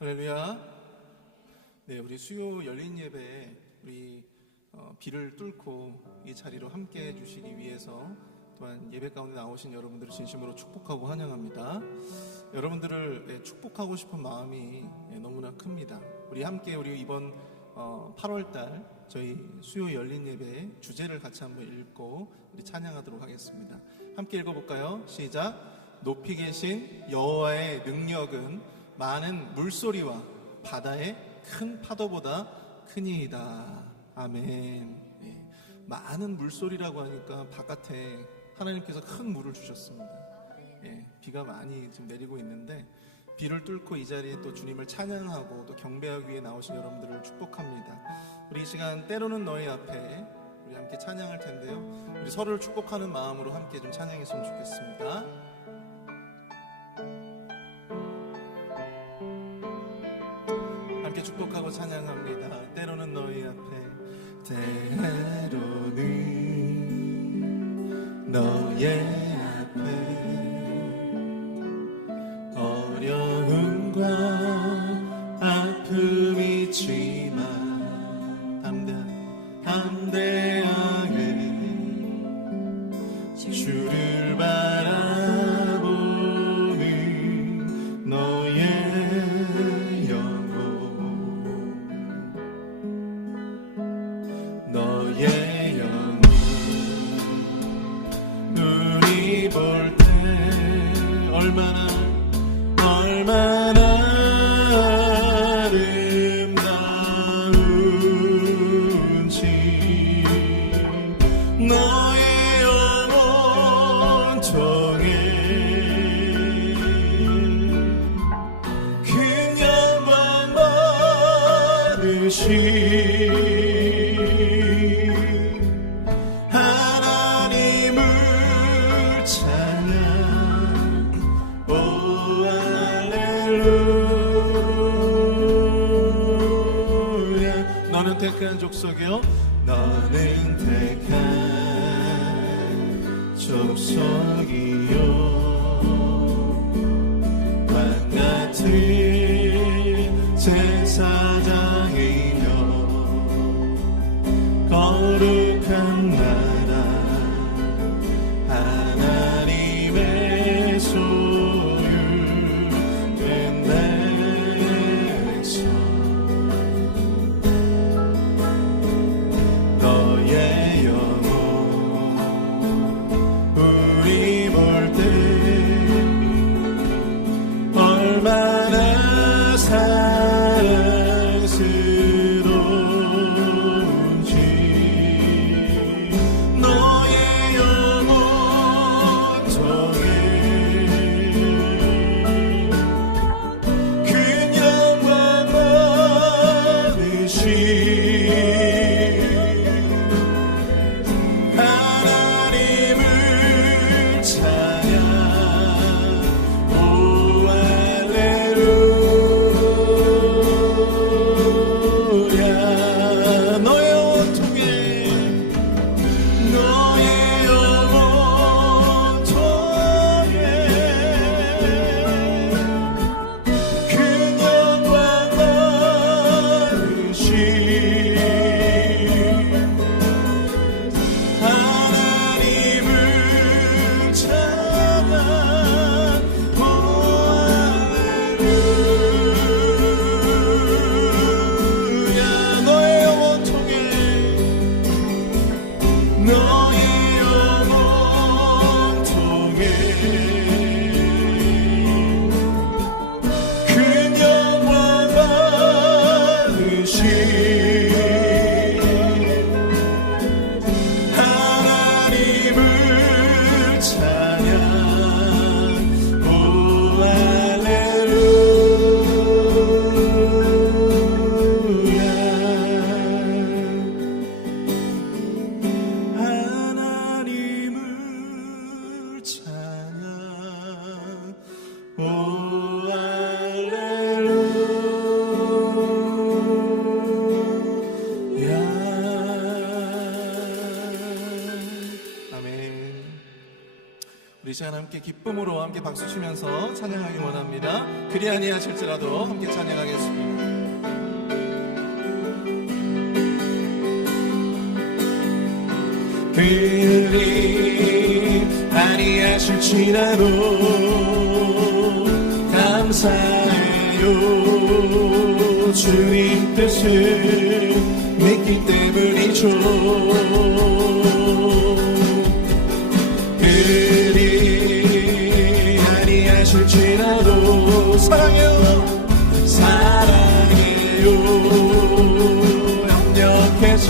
할렐루야. 네, 우리 수요 열린 예배에 우리 비를 뚫고 이 자리로 함께 해주시기 위해서 또한 예배 가운데 나오신 여러분들을 진심으로 축복하고 환영합니다. 여러분들을 축복하고 싶은 마음이 너무나 큽니다. 우리 함께 우리 이번 8월달 저희 수요 열린 예배의 주제를 같이 한번 읽고 우리 찬양하도록 하겠습니다. 함께 읽어볼까요? 시작. 높이 계신 여호와의 능력은 많은 물소리와 바다의 큰 파도보다 크니이다. 아멘. 네. 많은 물소리라고 하니까 바깥에 하나님께서 큰 물을 주셨습니다. 네. 비가 많이 지금 내리고 있는데 비를 뚫고 이 자리에 또 주님을 찬양하고 또 경배하기 위해 나오신 여러분들을 축복합니다. 우리 이 시간 때로는 너희 앞에 우리 함께 찬양할 텐데요. 우리 서로를 축복하는 마음으로 함께 좀 찬양했으면 좋겠습니다. 함께 축복하고 찬양합니다. 때로는 너희 앞에, 때로는 너의 앞에 어려움과 아픔이 있지만 담대하게 주를 바라보는 너의 너의 영혼 우리 볼 때 얼마나 아름다운지 너의 영혼 통해 그 영광 받으시 택한 족속이요 너는 택한 족속이요 왕같은 제사장이며 거룩한 나라 하나님의 소유된 백성 얼마나 사랑하는지 시간 함께 기쁨으로 함께 박수 치면서 찬양하기 원합니다. 그리 아니하실지라도 함께 찬양하겠습니다. 그리 아니하실지라도 감사해요. 주님 뜻을 믿기 때문이죠. 그리 아니하실지라도 사랑해요. 사랑해요. 협력해서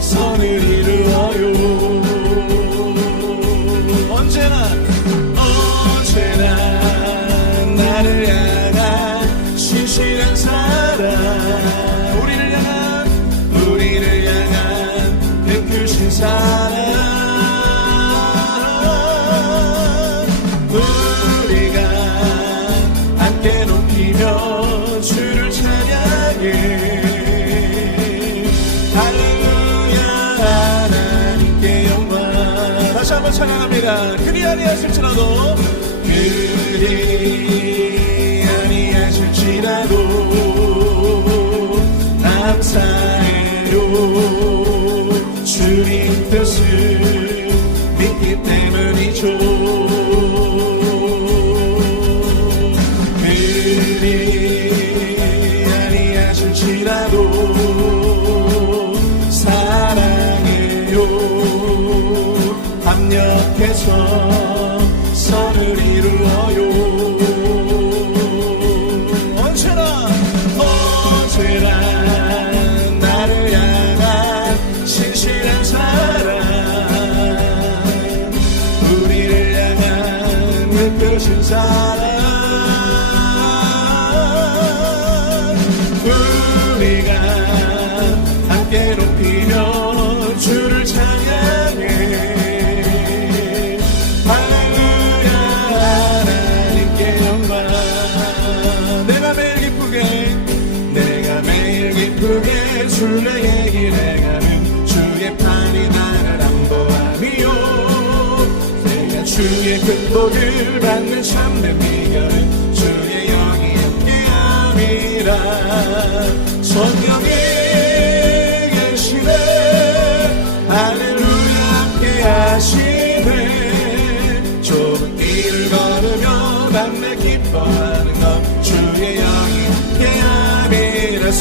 선을 이루어요. 언제나 나를 향한 신실한 사랑, 우리를 향한 그 크신 사랑, 우리가 함께 높이며 주를 찬양해. 할렐루야. 하나님께 영광. 다시 한번 찬양합니다. 그리 아니하실지라도, 그리 아니하실지라도 감사해요. 주님 뜻을 믿기 때문이죠. 그리 아니하실지라도 사랑해요. 합력해서 선을 이루어요. 언제나 나를 향한 신실한 사랑, 우리를 향한 그 크신 사랑, 우리가 함께 높이며 주를 찬양해. 순례의 길에 가는 주의 팔이 나를 안보하며, 내가 주의 큰 복을 받는 참된 비결은 주의 영이 함께함이라. 성령이 계시네. 할렐루야. 함께하시네. 좁은 길을 걸으며 밤에 기뻐하는 것 주의 영이 함께함이라.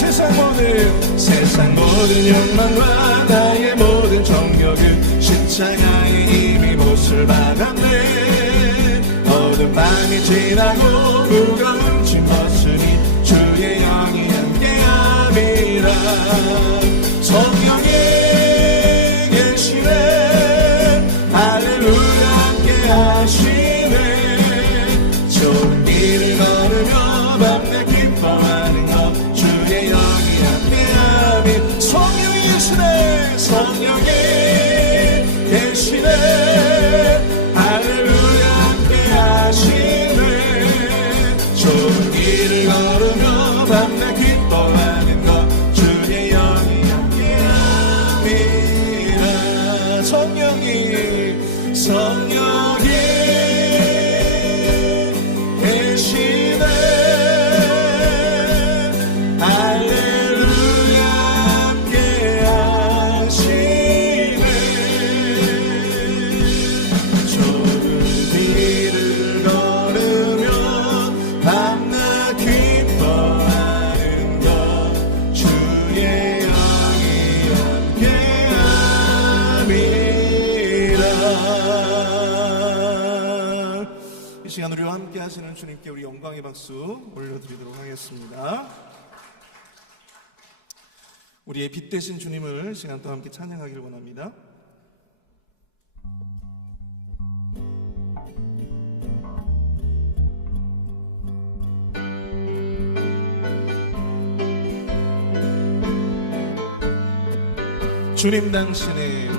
세상 모든 욕망과 나의 모든 정욕은 십자가에 이미 못을 박았네. 어두운 밤이 지나고 무거운 짐 벗으니 주의 영이 함께함이라. 성령이 계시네. 할렐루야. 함께하시네. 좁은 길을 걸으며 밤낮 기뻐하는 것 주의 영이 성령이 계시네. 성령이 계시네. 할렐루야. 함께하시네. 좁은 길을 걸으며 밤낮 기뻐하는 것 주의 영이 함께함이라. 성령이 계시네. 이 시간 우리와 함께 하시는 주님께 우리 영광의 박수 올려드리도록 하겠습니다. 우리의 빛 되신 주님을 시간 또 함께 찬양하기를 원합니다. 주님 당신은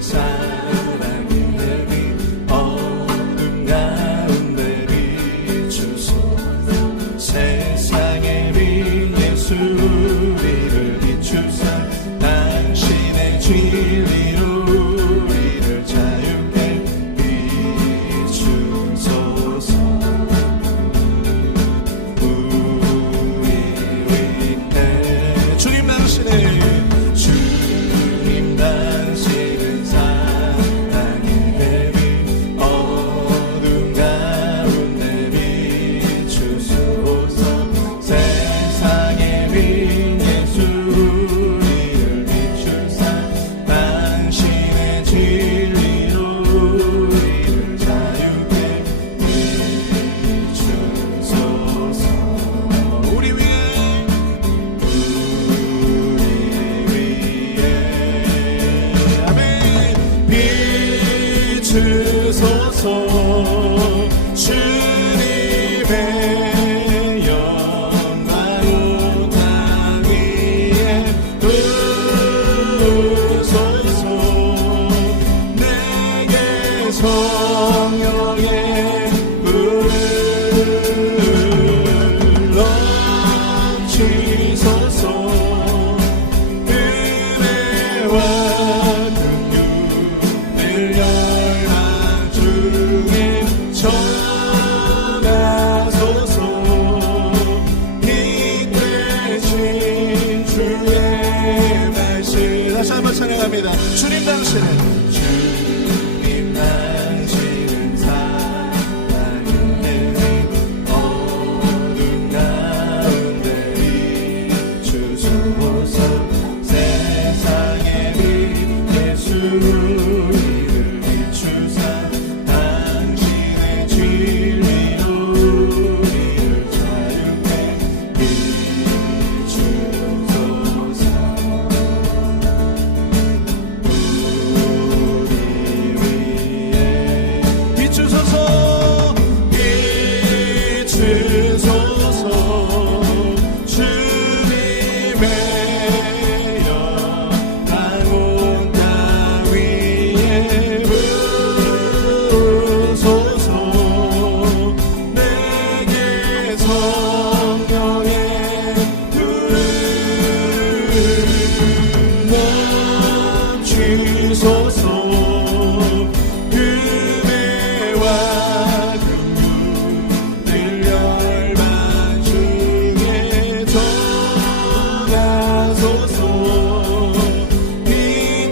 사랑의 빛, 어둠 가운데 비추소. 세상의 빛 예수 우리를 비추사 당신의 진리로 우리를 찾아 주님의 영광 온 땅 위에 부으소서. 내게 성령의 불을 넘치소서. 은혜와 긍휼을 열방 중에 전하소서. 이 되신 주의 말씀 다시 한번 찬양합니다. 주님 당신은 사랑의 해를 어둠 가운데 비추소서. 세상의 빛 예수를 비추사 당신의 진리로 우리를 자유케 비추소서. 비추소서. 비추소서. 주님의 영광 온 땅 위에 부으소서. 내게 성령의 불을 넘치소서. 은혜와 긍휼을 열방 중에 전하소서. 빛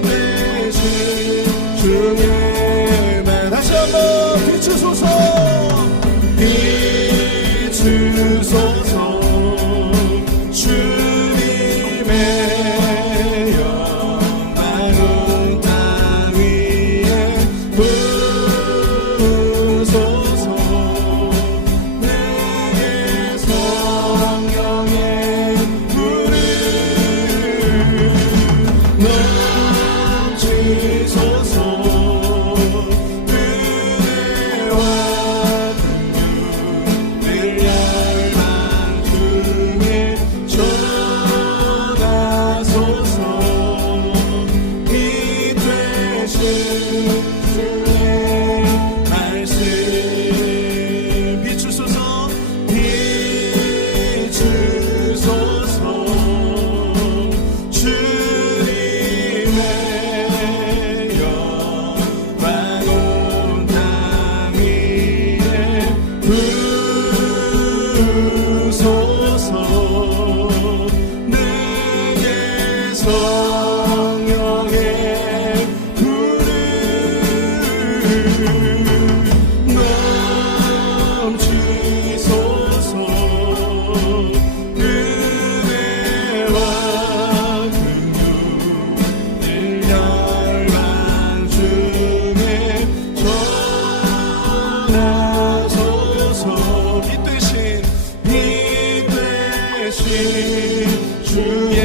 되신 주의 말 다시 한번 비추소서. 비추소서. 주님의 영광 온 땅 위에 부으소서. 내게 성령의 불을 넘치소서. 은혜와 긍휼을 열방 중에 전하소서. 빛 되신 주의 말씀 비추소서. 비추소서. 주님의 영광 온 땅 위에 부으소서. 내게 성령의 불을 넘치소서. 은혜와 긍휼을 열방 중에 전하소서. 빛 되신 주의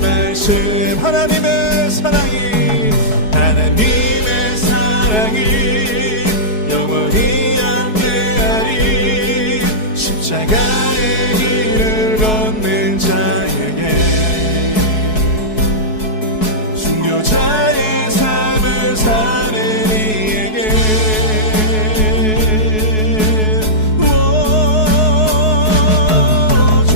말씀. 하나님의 사랑이 영원히 함께하리. 십자가의 길을 걷는 자에게 순교자의 삶을 사는 이에게 주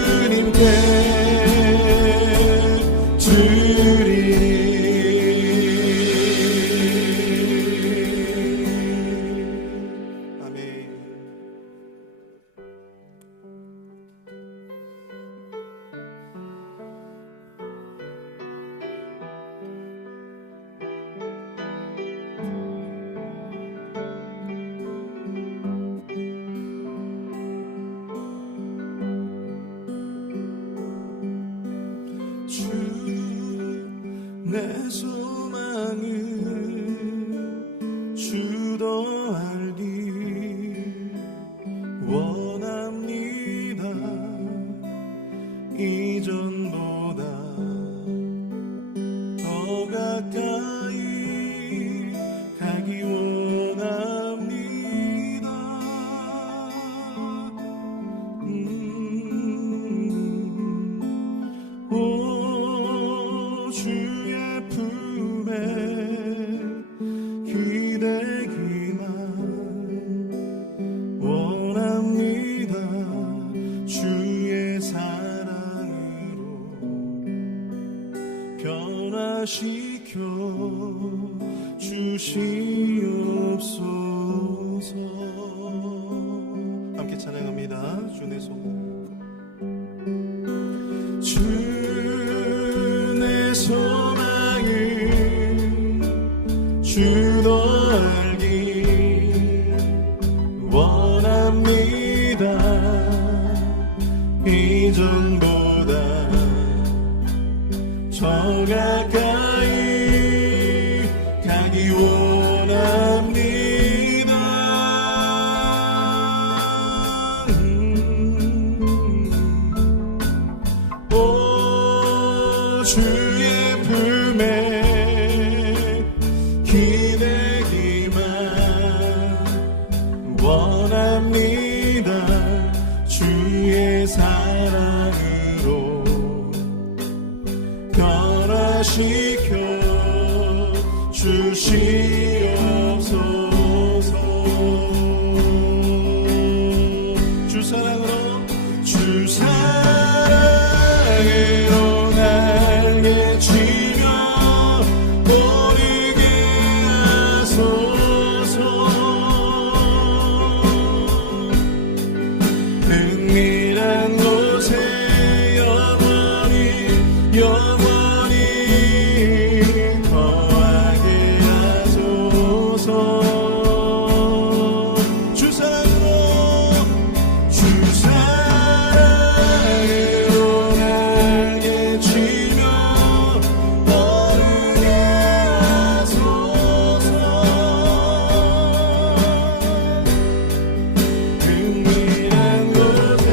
주님께 드리리. 아멘. 주 내 소망은 주도 알기 원합니다. 이전보다 더 가까이 가기 원합니다. 오 주의 품에 기대기만 원합니다. 주의 사랑으로 변화시켜 주시옵소서. 함께 찬양합니다. 주 내 소망. 주 내 소망은 주도 알기 원합니다. 이전보다 더 가까이 가기 원합니다. 오 주의 품에 기대기만 원합니다. 주의 사랑으로 변화시켜 주시옵소서. 주 사랑으로 주 사랑으로 날개 치며 오르게 하소서. 은밀한 곳에 영원히 거하게 하소서. 주 사랑으로 날개 치며 오르게 하소서. 은밀한 곳에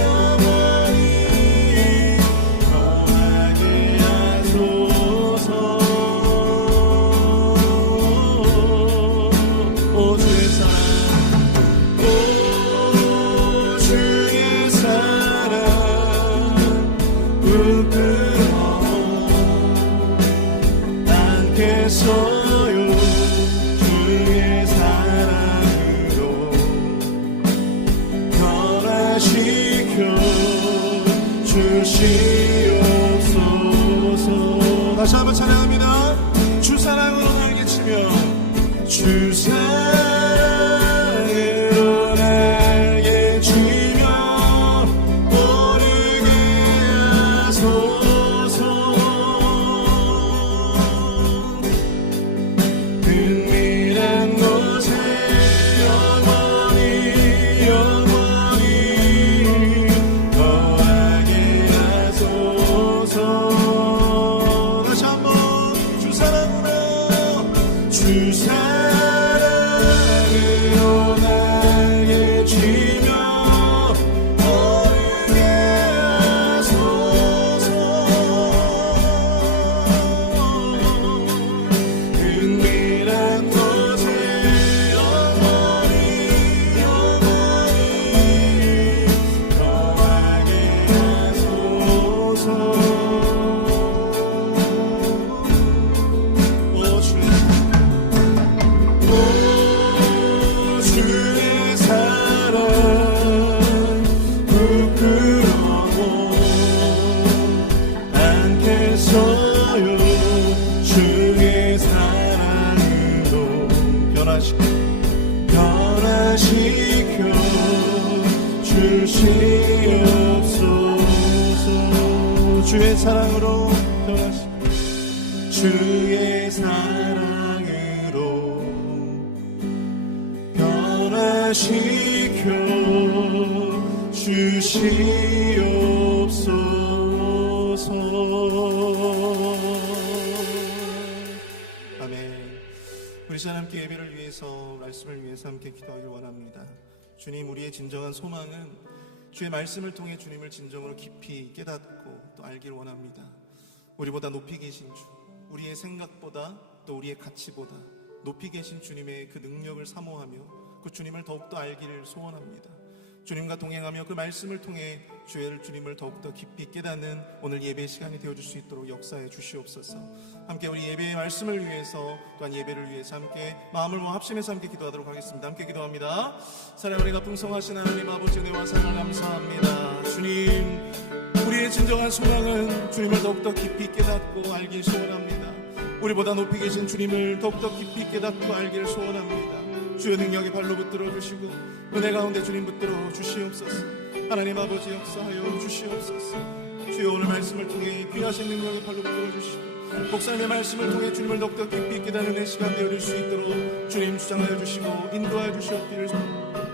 영원히 거하게 하소서. 오 주의 사랑, 오 주의 사랑 부끄러워 않겠어요. 주의 사랑으로 변화시켜 주시옵소서. 다시 한번 찬양합니다. 주 사랑으로 날개 치며 주 사랑으로 날개 치며 오르게 하소서. 은밀한 곳에 영원히 거하게 하소서. 다시 한번 주 사랑으로 주 사랑 주시옵소서. 주의 사랑으로 변하시고 주의 사랑으로 변화시켜 주시옵소서. 아멘. 우리 시간 함께 예배를 위해서, 말씀을 위해서 함께 기도하길 원합니다. 주님, 우리의 진정한 소망은 주의 말씀을 통해 주님을 진정으로 깊이 깨닫고 또 알길 원합니다. 우리보다 높이 계신 주, 우리의 생각보다 또 우리의 가치보다 높이 계신 주님의 그 능력을 사모하며 그 주님을 더욱더 알기를 소원합니다. 주님과 동행하며 그 말씀을 통해 주님을 더욱더 깊이 깨닫는 오늘 예배 시간이 되어줄 수 있도록 역사해 주시옵소서. 함께 우리 예배의 말씀을 위해서, 또한 예배를 위해서 함께 마음을 모아 합심해서 함께 기도하도록 하겠습니다. 함께 기도합니다. 사랑의 은혜가 풍성하신 하나님 아버지, 은혜와 사랑을 감사합니다. 주님, 우리의 진정한 소망은 주님을 더욱더 깊이 깨닫고 알길 소원합니다. 우리보다 높이 계신 주님을 더욱더 깊이 깨닫고 알기를 소원합니다. 주의 능력의 발로 붙들어 주시고 은혜 가운데 주님 붙들어 주시옵소서. 하나님 아버지, 역사하여 주시옵소서. 주여, 오늘 말씀을 통해 귀하신 능력의 발로 붙들어 주시고 목사님의 말씀을 통해 주님을 더욱더 깊이 깨닫는 시간 되어질 수 있도록 주님 주장하여 주시고 인도하여 주시옵기를 소원합니다.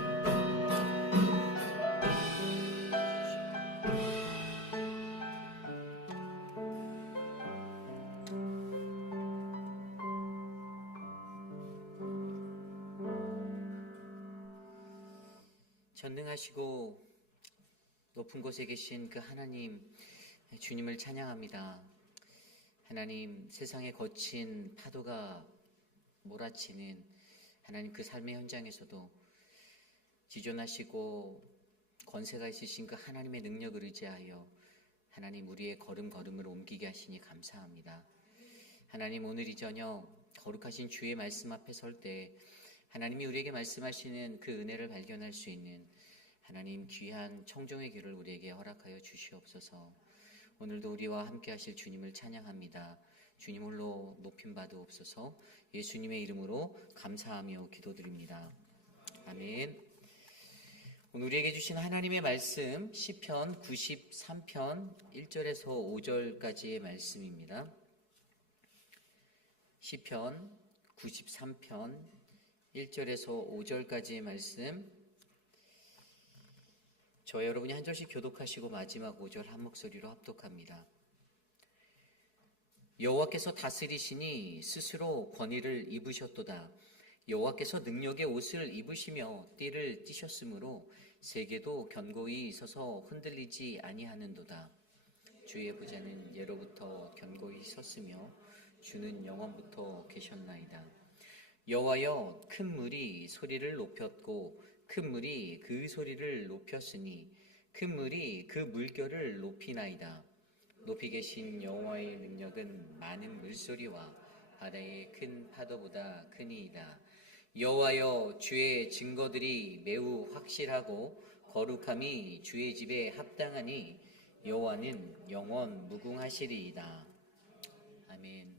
전능하시고 높은 곳에 계신 그 하나님, 주님을 찬양합니다. 하나님, 세상의 거친 파도가 몰아치는 하나님, 그 삶의 현장에서도 지존하시고 권세가 있으신 그 하나님의 능력을 의지하여 하나님, 우리의 걸음걸음을 옮기게 하시니 감사합니다. 하나님, 오늘 이 저녁 거룩하신 주의 말씀 앞에 설 때 하나님이 우리에게 말씀하시는 그 은혜를 발견할 수 있는 하나님, 귀한 청종의 길을 우리에게 허락하여 주시옵소서. 오늘도 우리와 함께 하실 주님을 찬양합니다. 주님 홀로 높임 받으옵소서. 예수님의 이름으로 감사하며 기도드립니다. 아멘. 오늘 우리에게 주신 하나님의 말씀, 시편 93편 1절에서 5절까지의 말씀입니다. 시편 93편 1절에서 5절까지의 말씀, 저와 여러분이 한 절씩 교독하시고 마지막 5절 한 목소리로 합독합니다. 여호와께서 다스리시니 스스로 권위를 입으셨도다. 여호와께서 능력의 옷을 입으시며 띠를 띠셨으므로 세계도 견고히 서서 흔들리지 아니하는도다. 주의 부자는 예로부터 견고히 섰으며 주는 영원부터 계셨나이다. 여호와여, 큰 물이 소리를 높였고 큰 물이 그 소리를 높였으니 큰 물이 그 물결을 높이나이다. 높이 계신 여호와의 능력은 많은 물소리와 바다의 큰 파도보다 크니이다. 여호와여, 주의 증거들이 매우 확실하고 거룩함이 주의 집에 합당하니 여호와는 영원 무궁하시리이다. 아멘.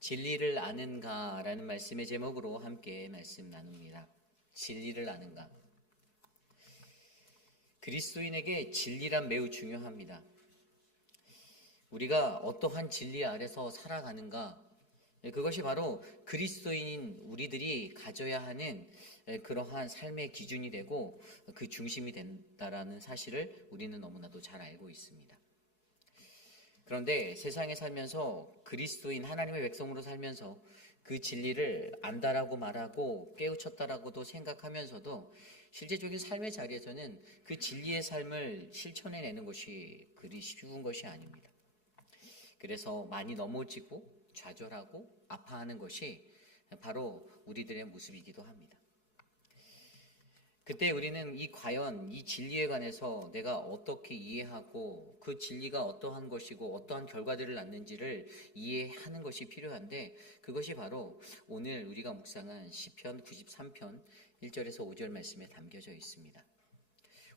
진리를 아는가? 라는 말씀의 제목으로 함께 말씀 나눕니다. 진리를 아는가? 그리스도인에게 진리란 매우 중요합니다. 우리가 어떠한 진리 아래서 살아가는가? 그것이 바로 그리스도인인 우리들이 가져야 하는 그러한 삶의 기준이 되고 그 중심이 된다라는 사실을 우리는 너무나도 잘 알고 있습니다. 그런데 세상에 살면서 그리스도인 하나님의 백성으로 살면서 그 진리를 안다라고 말하고 깨우쳤다라고도 생각하면서도 실제적인 삶의 자리에서는 그 진리의 삶을 실천해내는 것이 그리 쉬운 것이 아닙니다. 그래서 많이 넘어지고 좌절하고 아파하는 것이 바로 우리들의 모습이기도 합니다. 그때 우리는 과연 이 진리에 관해서 내가 어떻게 이해하고 그 진리가 어떠한 것이고 어떠한 결과들을 낳는지를 이해하는 것이 필요한데, 그것이 바로 오늘 우리가 묵상한 시편 93편 1절에서 5절 말씀에 담겨져 있습니다.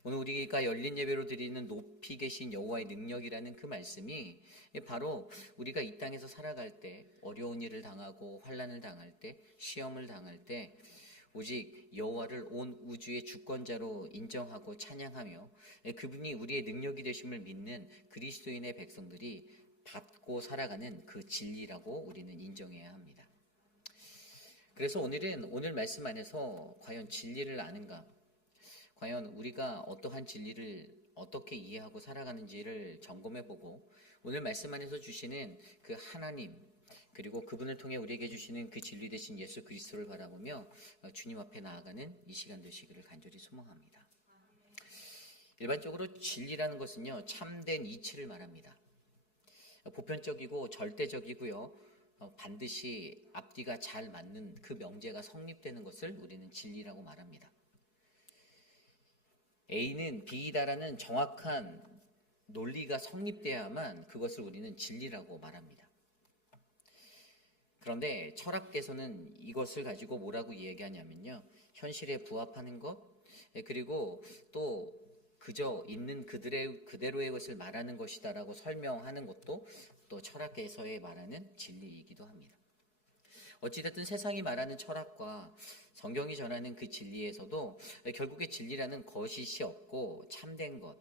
오늘 우리가 열린 예배로 드리는 높이 계신 여호와의 능력이라는 그 말씀이 바로 우리가 이 땅에서 살아갈 때, 어려운 일을 당하고 환난을 당할 때, 시험을 당할 때 오직 여호와를 온 우주의 주권자로 인정하고 찬양하며 그분이 우리의 능력이 되심을 믿는 그리스도인의 백성들이 받고 살아가는 그 진리라고 우리는 인정해야 합니다. 그래서 오늘 말씀 안에서 과연 진리를 아는가? 과연 우리가 어떠한 진리를 어떻게 이해하고 살아가는지를 점검해보고 오늘 말씀 안에서 주시는 그 하나님 그리고 그분을 통해 우리에게 주시는 그 진리 되신 예수 그리스도를 바라보며 주님 앞에 나아가는 이 시간 되시기를 간절히 소망합니다. 일반적으로 진리라는 것은요, 참된 이치를 말합니다. 보편적이고 절대적이고요, 반드시 앞뒤가 잘 맞는 그 명제가 성립되는 것을 우리는 진리라고 말합니다. A는 B이다라는 정확한 논리가 성립돼야만 그것을 우리는 진리라고 말합니다. 그런데 철학계에서는 이것을 가지고 뭐라고 얘기하냐면요, 현실에 부합하는 것, 그리고 또 그저 있는 그대로의 것을 말하는 것이다라고 설명하는 것도 또 철학계에서의 말하는 진리이기도 합니다. 어찌됐든 세상이 말하는 철학과 성경이 전하는 그 진리에서도 결국에 진리라는 거짓이 없고 참된 것,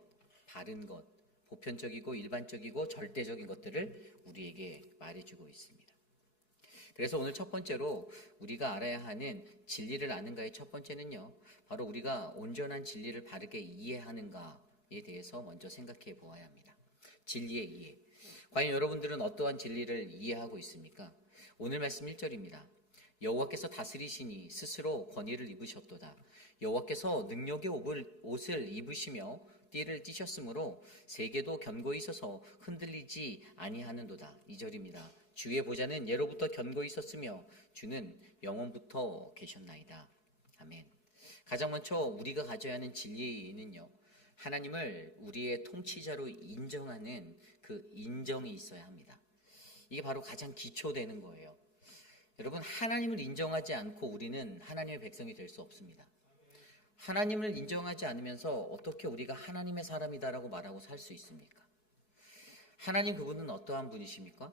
바른 것, 보편적이고 일반적이고 절대적인 것들을 우리에게 말해주고 있습니다. 그래서 오늘 첫 번째로 우리가 알아야 하는 진리를 아는가의 첫 번째는요, 바로 우리가 온전한 진리를 바르게 이해하는가에 대해서 먼저 생각해 보아야 합니다. 진리의 이해. 과연 여러분들은 어떠한 진리를 이해하고 있습니까? 오늘 말씀 1절입니다. 여호와께서 다스리시니 스스로 권위를 입으셨도다. 여호와께서 능력의 옷을 입으시며 띠를 띠셨으므로 세계도 견고히 서서 흔들리지 아니하는도다. 2절입니다. 주의 보좌는 예로부터 견고히 섰으며 주는 영원부터 계셨나이다. 아멘. 가장 먼저 우리가 가져야 하는 진리의 이해는요, 하나님을 우리의 통치자로 인정하는 그 인정이 있어야 합니다. 이게 바로 가장 기초되는 거예요. 여러분, 하나님을 인정하지 않고 우리는 하나님의 백성이 될 수 없습니다. 하나님을 인정하지 않으면서 어떻게 우리가 하나님의 사람이다라고 말하고 살 수 있습니까? 하나님 그분은 어떠한 분이십니까?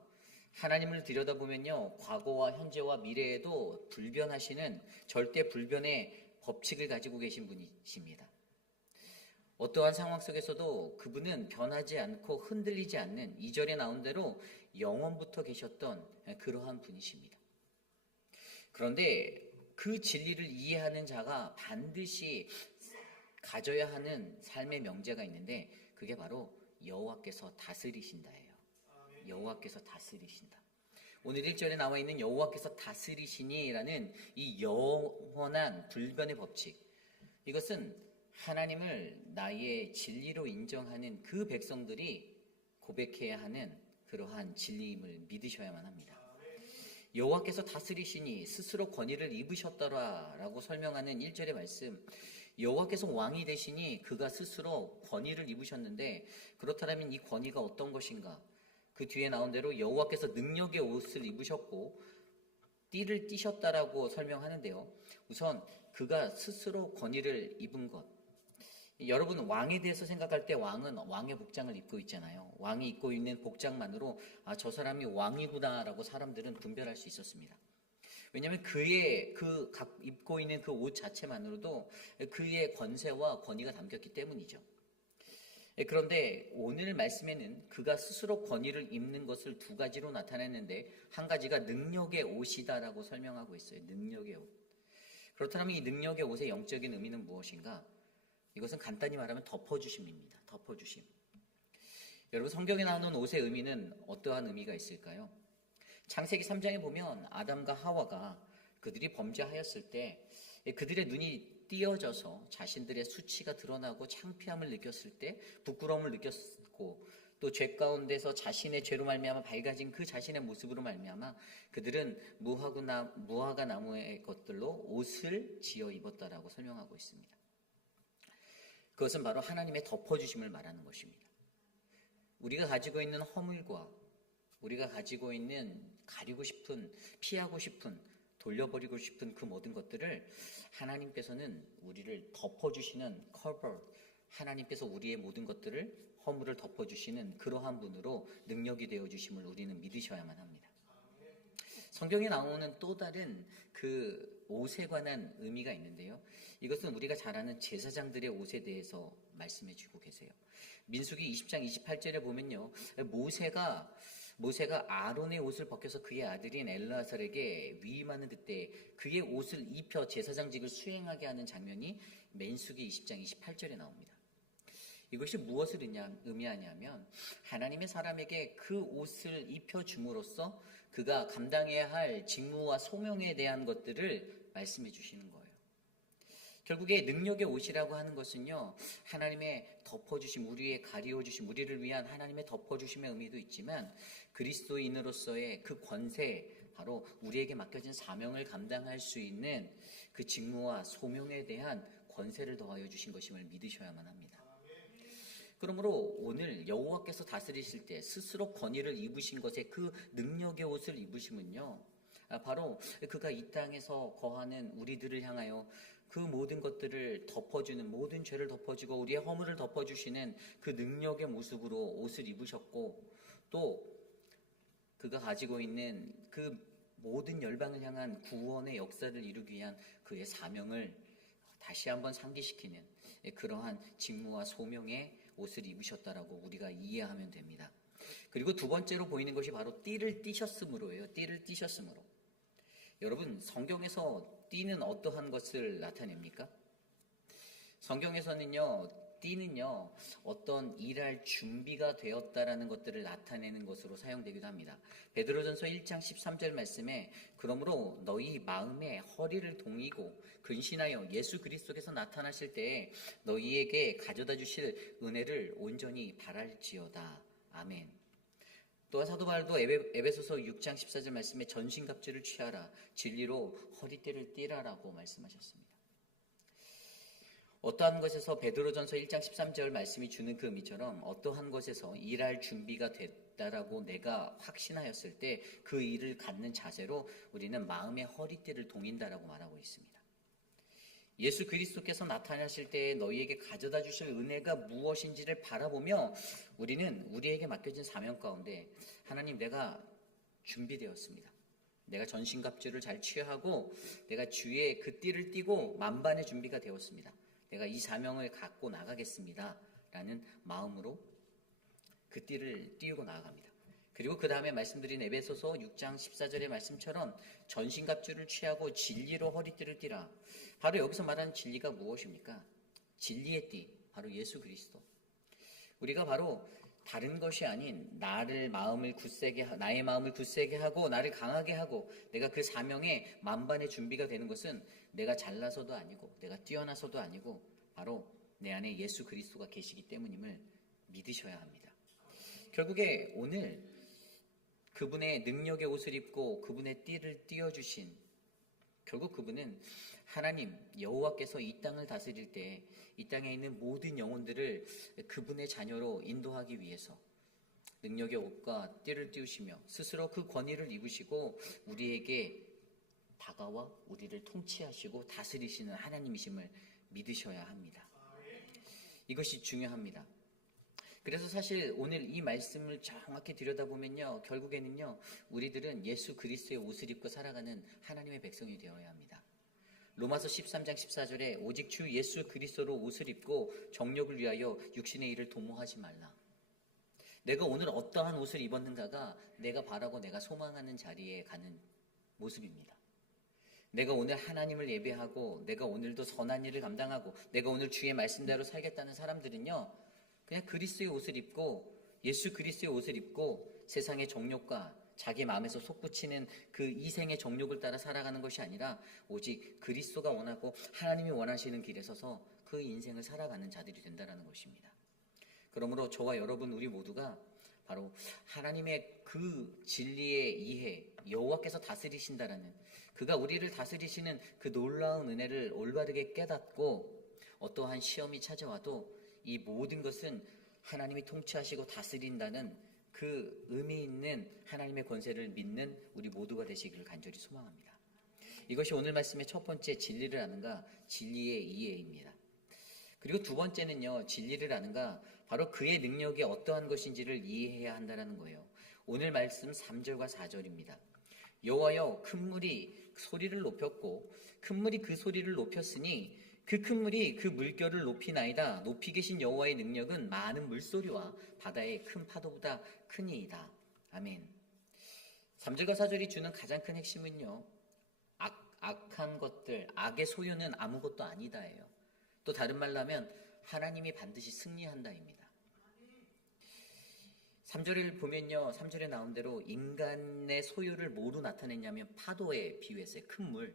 하나님을 들여다보면요, 과거와 현재와 미래에도 불변하시는 절대 불변의 법칙을 가지고 계신 분이십니다. 어떠한 상황 속에서도 그분은 변하지 않고 흔들리지 않는 2절에 나온 대로 영원부터 계셨던 그러한 분이십니다. 그런데 그 진리를 이해하는 자가 반드시 가져야 하는 삶의 명제가 있는데 그게 바로 여호와께서 다스리신다예요. 여호와께서 다스리신다. 오늘 1절에 나와 있는 여호와께서 다스리시니라는 이 영원한 불변의 법칙, 이것은 하나님을 나의 진리로 인정하는 그 백성들이 고백해야 하는 그러한 진리임을 믿으셔야만 합니다. 여호와께서 다스리시니 스스로 권위를 입으셨더라라고 설명하는 1절의 말씀, 여호와께서 왕이 되시니 그가 스스로 권위를 입으셨는데 그렇다면 이 권위가 어떤 것인가? 그 뒤에 나온 대로 여호와께서 능력의 옷을 입으셨고 띠를 띠셨다라고 설명하는데요. 우선 그가 스스로 권위를 입은 것. 여러분, 왕에 대해서 생각할 때 왕은 왕의 복장을 입고 있잖아요. 왕이 입고 있는 복장만으로 저 사람이 왕이구나라고 사람들은 분별할 수 있었습니다. 왜냐하면 그의 입고 있는 그 옷 자체만으로도 그의 권세와 권위가 담겼기 때문이죠. 그런데 오늘 말씀에는 그가 스스로 권위를 입는 것을 두 가지로 나타냈는데 한 가지가 능력의 옷이다라고 설명하고 있어요. 능력의 옷. 그렇다면 이 능력의 옷의 영적인 의미는 무엇인가? 이것은 간단히 말하면 덮어주심입니다. 덮어주심. 여러분, 성경에 나오는 옷의 의미는 어떠한 의미가 있을까요? 창세기 3장에 보면 아담과 하와가 그들이 범죄하였을 때 그들의 눈이 띄어져서 자신들의 수치가 드러나고 창피함을 느꼈을 때 부끄러움을 느꼈고 또 죄 가운데서 자신의 죄로 말미암아 밝아진 그 자신의 모습으로 말미암아 그들은 무화과 나무의 것들로 옷을 지어 입었다라고 설명하고 있습니다. 그것은 바로 하나님의 덮어주심을 말하는 것입니다. 우리가 가지고 있는 허물과 우리가 가지고 있는 가리고 싶은, 피하고 싶은, 돌려버리고 싶은 그 모든 것들을 하나님께서는 우리를 덮어주시는 커버, 하나님께서 우리의 모든 것들을 허물을 덮어주시는 그러한 분으로 능력이 되어주심을 우리는 믿으셔야만 합니다. 성경에 나오는 또 다른 그 옷에 관한 의미가 있는데요. 이것은 우리가 잘 아는 제사장들의 옷에 대해서 말씀해 주고 계세요. 민수기 20장 28절에 보면요. 모세가 아론의 옷을 벗겨서 그의 아들인 엘르아살에게 위임하는 그때 그의 옷을 입혀 제사장직을 수행하게 하는 장면이 민수기 20장 28절에 나옵니다. 이것이 무엇을 의미하냐면 하나님의 사람에게 그 옷을 입혀줌으로써 그가 감당해야 할 직무와 소명에 대한 것들을 말씀해 주시는 거예요. 결국에 능력의 옷이라고 하는 것은요, 하나님의 덮어주심, 우리의 가리워주심, 우리를 위한 하나님의 덮어주심의 의미도 있지만 그리스도인으로서의 그 권세, 바로 우리에게 맡겨진 사명을 감당할 수 있는 그 직무와 소명에 대한 권세를 더하여 주신 것임을 믿으셔야만 합니다. 그러므로 오늘 여호와께서 다스리실 때 스스로 권위를 입으신 것에 그 능력의 옷을 입으심은요, 바로 그가 이 땅에서 거하는 우리들을 향하여 그 모든 것들을 덮어주는, 모든 죄를 덮어주고 우리의 허물을 덮어주시는 그 능력의 모습으로 옷을 입으셨고, 또 그가 가지고 있는 그 모든 열방을 향한 구원의 역사를 이루기 위한 그의 사명을 다시 한번 상기시키는 그러한 직무와 소명의 옷을 입으셨다라고 우리가 이해하면 됩니다. 그리고 두 번째로 보이는 것이 바로 띠를 띠셨으므로예요. 띠를 띠셨으므로. 여러분, 성경에서 띠는 어떠한 것을 나타냅니까? 성경에서는요, 띠는요, 어떤 일할 준비가 되었다라는 것들을 나타내는 것으로 사용되기도 합니다. 베드로전서 1장 13절 말씀에 그러므로 너희 마음에 허리를 동이고 근신하여 예수 그리스도께서 나타나실 때에 너희에게 가져다 주실 은혜를 온전히 바랄지어다. 아멘. 또한 사도 바울도 에베소서 6장 14절 말씀에 전신갑주를 취하라, 진리로 허리띠를 띠라라고 말씀하셨습니다. 어떠한 것에서 베드로전서 1장 13절 말씀이 주는 그 의미처럼 어떠한 것에서 일할 준비가 됐다라고 내가 확신하였을 때 그 일을 갖는 자세로 우리는 마음의 허리띠를 동인다라고 말하고 있습니다. 예수 그리스도께서 나타나실 때 너희에게 가져다 주실 은혜가 무엇인지를 바라보며 우리는 우리에게 맡겨진 사명 가운데 하나님, 내가 준비되었습니다. 내가 전신갑주를 잘 취하고 내가 주의 그 띠를 띠고 만반의 준비가 되었습니다. 내가 이 사명을 갖고 나가겠습니다 라는 마음으로 그 띠를 띄우고 나아갑니다. 그리고 그 다음에 말씀드린 에베소서 6장 14절의 말씀처럼 전신갑주를 취하고 진리로 허리띠를 띠라. 바로 여기서 말하는 진리가 무엇입니까? 진리의 띠, 바로 예수 그리스도. 우리가 바로 다른 것이 아닌 나의 마음을 굳세게 하고 나를 강하게 하고 내가 그 사명에 만반의 준비가 되는 것은 내가 잘나서도 아니고 내가 뛰어나서도 아니고 바로 내 안에 예수 그리스도가 계시기 때문임을 믿으셔야 합니다. 결국에 오늘 그분의 능력의 옷을 입고 그분의 띠를 띄워주신, 결국 그분은 하나님 여호와께서 이 땅을 다스릴 때 이 땅에 있는 모든 영혼들을 그분의 자녀로 인도하기 위해서 능력의 옷과 띠를 띄우시며 스스로 그 권위를 입으시고 우리에게 다가와 우리를 통치하시고 다스리시는 하나님이심을 믿으셔야 합니다. 이것이 중요합니다. 그래서 사실 오늘 이 말씀을 정확히 들여다보면요, 결국에는요, 우리들은 예수 그리스도의 옷을 입고 살아가는 하나님의 백성이 되어야 합니다. 로마서 13장 14절에 오직 주 예수 그리스도로 옷을 입고 정욕을 위하여 육신의 일을 도모하지 말라. 내가 오늘 어떠한 옷을 입었는가가 내가 바라고 내가 소망하는 자리에 가는 모습입니다. 내가 오늘 하나님을 예배하고 내가 오늘도 선한 일을 감당하고 내가 오늘 주의 말씀대로 살겠다는 사람들은요, 그냥 그리스도의 옷을 입고 예수 그리스도의 옷을 입고 세상의 정욕과 자기 마음에서 솟구치는 그 이생의 정욕을 따라 살아가는 것이 아니라 오직 그리스도가 원하고 하나님이 원하시는 길에 서서 그 인생을 살아가는 자들이 된다는 것입니다. 그러므로 저와 여러분 우리 모두가 바로 하나님의 그 진리의 이해, 여호와께서 다스리신다라는, 그가 우리를 다스리시는 그 놀라운 은혜를 올바르게 깨닫고 어떠한 시험이 찾아와도 이 모든 것은 하나님이 통치하시고 다스린다는 그 의미 있는 하나님의 권세를 믿는 우리 모두가 되시기를 간절히 소망합니다. 이것이 오늘 말씀의 첫 번째 진리를 아는가, 진리의 이해입니다. 그리고 두 번째는요, 진리를 아는가, 바로 그의 능력이 어떠한 것인지를 이해해야 한다는 거예요. 오늘 말씀 3절과 4절입니다. 여호와여 큰 물이 소리를 높였고 큰 물이 그 소리를 높였으니 그 큰 물이 그 물결을 높이나이다. 높이 계신 여호와의 능력은 많은 물소리와 바다의 큰 파도보다 크니이다. 아멘. 3절과 4절이 주는 가장 큰 핵심은요, 악한 것들, 악의 소유는 아무것도 아니다예요. 또 다른 말로 하면 하나님이 반드시 승리한다입니다. 3절을 보면요, 3절에 나온 대로 인간의 소유를 뭐로 나타냈냐면 파도에 비유했어요. 큰 물,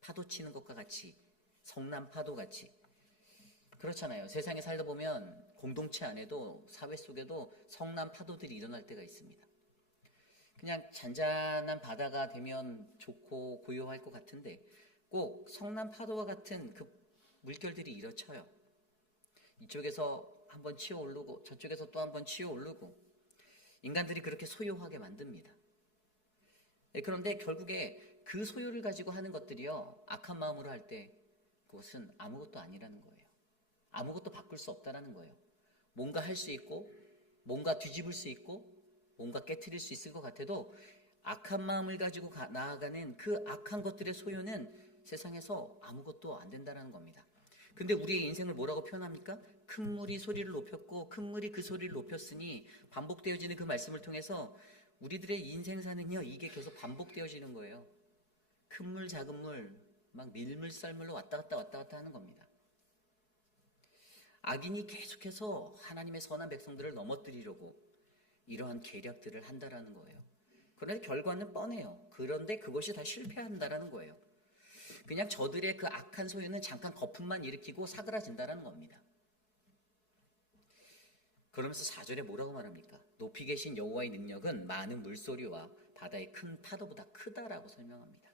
파도 치는 것과 같이, 성난 파도 같이. 그렇잖아요. 세상에 살다 보면 공동체 안에도 사회 속에도 성난 파도들이 일어날 때가 있습니다. 그냥 잔잔한 바다가 되면 좋고 고요할 것 같은데 꼭 성난 파도와 같은 그 물결들이 일어쳐요. 이쪽에서 한번 치어 오르고 저쪽에서 또 한번 치어 오르고 인간들이 그렇게 소유하게 만듭니다. 그런데 결국에 그 소유를 가지고 하는 것들이요, 악한 마음으로 할 때 그것은 아무것도 아니라는 거예요. 아무것도 바꿀 수 없다라는 거예요. 뭔가 할 수 있고 뭔가 뒤집을 수 있고 뭔가 깨트릴 수 있을 것 같아도 악한 마음을 가지고 나아가는 그 악한 것들의 소유는 세상에서 아무것도 안 된다는 겁니다. 근데 우리의 인생을 뭐라고 표현합니까? 큰 물이 소리를 높였고 큰 물이 그 소리를 높였으니 반복되어지는 그 말씀을 통해서 우리들의 인생사는요, 이게 계속 반복되어지는 거예요. 큰 물 작은 물 막 밀물썰물로 왔다 갔다 하는 겁니다. 악인이 계속해서 하나님의 선한 백성들을 넘어뜨리려고 이러한 계략들을 한다라는 거예요. 그런데 결과는 뻔해요. 그런데 그것이 다 실패한다라는 거예요. 그냥 저들의 그 악한 소유는 잠깐 거품만 일으키고 사그라진다라는 겁니다. 그러면서 4절에 뭐라고 말합니까? 높이 계신 여호와의 능력은 많은 물소리와 바다의 큰 파도보다 크다라고 설명합니다.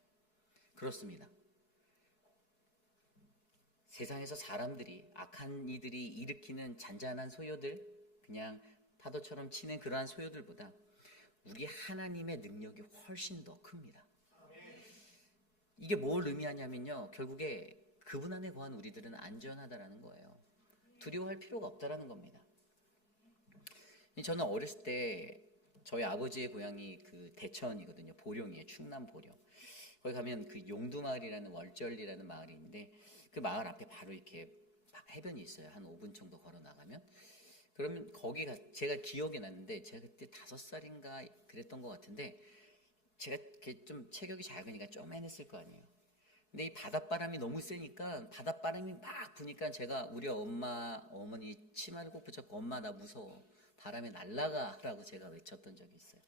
그렇습니다. 세상에서 사람들이, 악한 이들이 일으키는 잔잔한 소요들, 그냥 파도처럼 치는 그러한 소요들보다 우리 하나님의 능력이 훨씬 더 큽니다. 이게 뭘 의미하냐면요, 결국에 그분 안에 거한 우리들은 안전하다라는 거예요. 두려워할 필요가 없다라는 겁니다. 저는 어렸을 때 저희 아버지의 고향이 그 대천이거든요. 보령이에요. 충남 보령. 거기 가면 그 용두마을이라는 월절리라는 마을이 있는데 그 마을 앞에 바로 이렇게 해변이 있어요. 한 5분 정도 걸어 나가면. 그러면 거기가 제가 기억이 났는데 제가 그때 5살인가 그랬던 것 같은데 제가 이렇게 좀 체격이 작으니까 좀 해냈을 거 아니에요. 근데 이 바닷바람이 너무 세니까 바닷바람이 막 부니까 제가 우리 어머니 치마를 꼭 붙잡고 엄마 나 무서워. 바람에 날아가라고 제가 외쳤던 적이 있어요.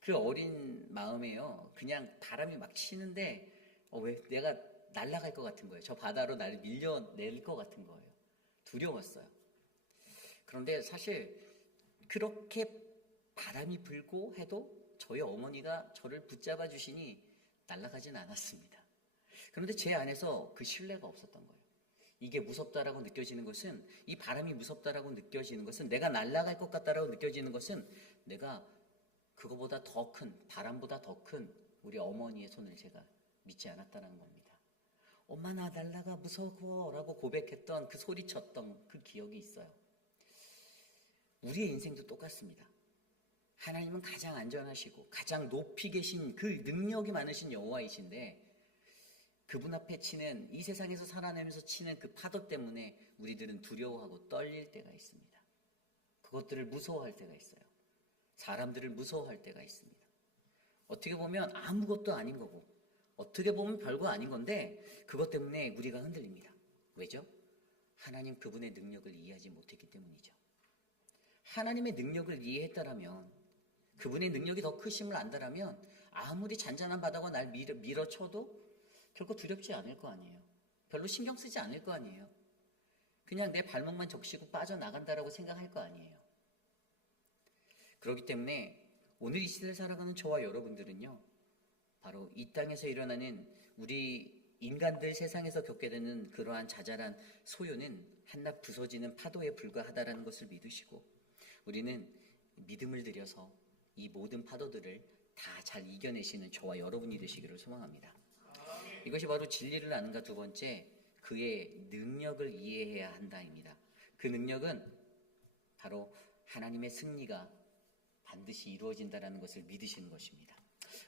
그 어린 마음에요. 그냥 바람이 막 치는데 왜 내가 날아갈 것 같은 거예요. 저 바다로 나를 밀려낼 것 같은 거예요. 두려웠어요. 그런데 사실 그렇게 바람이 불고 해도 저희 어머니가 저를 붙잡아 주시니 날아가진 않았습니다. 그런데 제 안에서 그 신뢰가 없었던 거예요. 이게 무섭다라고 느껴지는 것은, 이 바람이 무섭다라고 느껴지는 것은, 내가 날아갈 것 같다라고 느껴지는 것은 내가 그거보다 더 큰, 바람보다 더 큰 우리 어머니의 손을 제가 믿지 않았다는 겁니다. 엄마 나 날아가 무서워 라고 고백했던 그 소리쳤던 그 기억이 있어요. 우리의 인생도 똑같습니다. 하나님은 가장 안전하시고 가장 높이 계신 그 능력이 많으신 여호와이신데 그분 앞에 치는, 이 세상에서 살아내면서 치는 그 파도 때문에 우리들은 두려워하고 떨릴 때가 있습니다. 그것들을 무서워할 때가 있어요. 사람들을 무서워할 때가 있습니다. 어떻게 보면 아무것도 아닌 거고 어떻게 보면 별거 아닌 건데 그것 때문에 우리가 흔들립니다. 왜죠? 하나님 그분의 능력을 이해하지 못했기 때문이죠. 하나님의 능력을 이해했다라면, 그분의 능력이 더 크심을 안다라면 아무리 잔잔한 바다가 날 밀어쳐도 결코 두렵지 않을 거 아니에요. 별로 신경 쓰지 않을 거 아니에요. 그냥 내 발목만 적시고 빠져나간다라고 생각할 거 아니에요. 그렇기 때문에 오늘 이 시대를 살아가는 저와 여러분들은요, 바로 이 땅에서 일어나는 우리 인간들 세상에서 겪게 되는 그러한 자잘한 소요는 한낱 부서지는 파도에 불과하다라는 것을 믿으시고, 우리는 믿음을 들여서 이 모든 파도들을 다 잘 이겨내시는 저와 여러분이 되시기를 소망합니다. 이것이 바로 진리를 아는가, 두 번째, 그의 능력을 이해해야 한다입니다. 그 능력은 바로 하나님의 승리가 반드시 이루어진다는 것을 믿으시는 것입니다.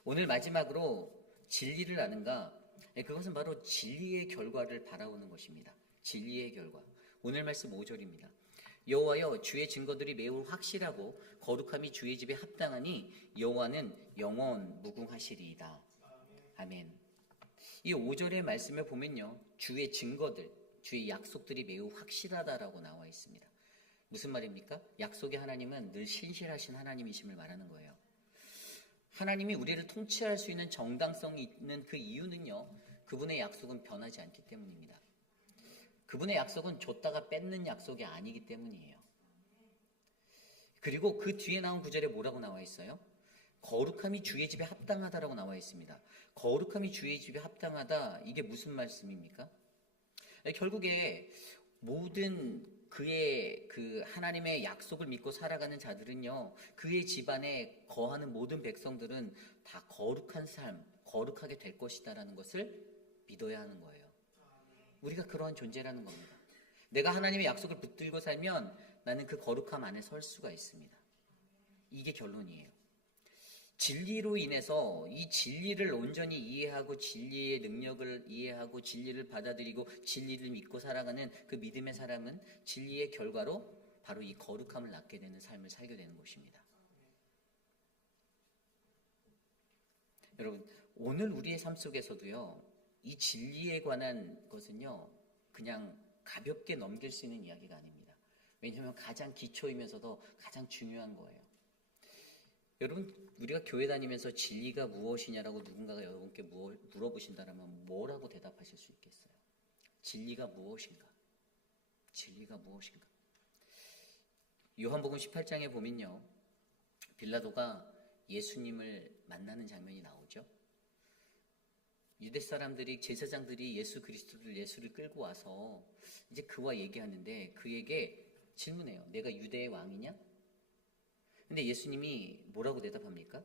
오늘 마지막으로 진리를 아는가? 그것은 바로 진리의 결과를 바라보는 것입니다. 진리의 결과. 오늘 말씀 5절입니다. 여호와여 주의 증거들이 매우 확실하고 거룩함이 주의 집에 합당하니 여호와는 영원 무궁하시리이다. 아멘. 이 5절의 말씀을 보면요, 주의 증거들, 주의 약속들이 매우 확실하다라고 나와 있습니다. 무슨 말입니까? 약속의 하나님은 늘 신실하신 하나님이심을 말하는 거예요. 하나님이 우리를 통치할 수 있는 정당성이 있는 그 이유는요, 그분의 약속은 변하지 않기 때문입니다. 그분의 약속은 줬다가 뺏는 약속이 아니기 때문이에요. 그리고 그 뒤에 나온 구절에 뭐라고 나와 있어요? 거룩함이 주의 집에 합당하다라고 나와 있습니다. 거룩함이 주의 집에 합당하다, 이게 무슨 말씀입니까? 결국에 모든 그의 그 하나님의 약속을 믿고 살아가는 자들은요, 그의 집안에 거하는 모든 백성들은 다 거룩한 삶, 거룩하게 될 것이다라는 것을 믿어야 하는 거예요. 우리가 그러한 존재라는 겁니다. 내가 하나님의 약속을 붙들고 살면 나는 그 거룩함 안에 설 수가 있습니다. 이게 결론이에요. 진리로 인해서 이 진리를 온전히 이해하고 진리의 능력을 이해하고 진리를 받아들이고 진리를 믿고 살아가는 그 믿음의 사람은 진리의 결과로 바로 이 거룩함을 낳게 되는 삶을 살게 되는 것입니다. 여러분, 오늘 우리의 삶 속에서도요, 이 진리에 관한 것은요, 그냥 가볍게 넘길 수 있는 이야기가 아닙니다. 왜냐하면 가장 기초이면서도 가장 중요한 거예요. 여러분, 우리가 교회 다니면서 진리가 무엇이냐라고 누군가가 여러분께 물어보신다면 뭐라고 대답하실 수 있겠어요? 진리가 무엇인가? 진리가 무엇인가? 요한복음 18장에 보면요, 빌라도가 예수님을 만나는 장면이 나오죠. 유대 사람들이, 제사장들이 예수를 끌고 와서 이제 그와 얘기하는데 그에게 질문해요. 내가 유대의 왕이냐? 근데 예수님이 뭐라고 대답합니까?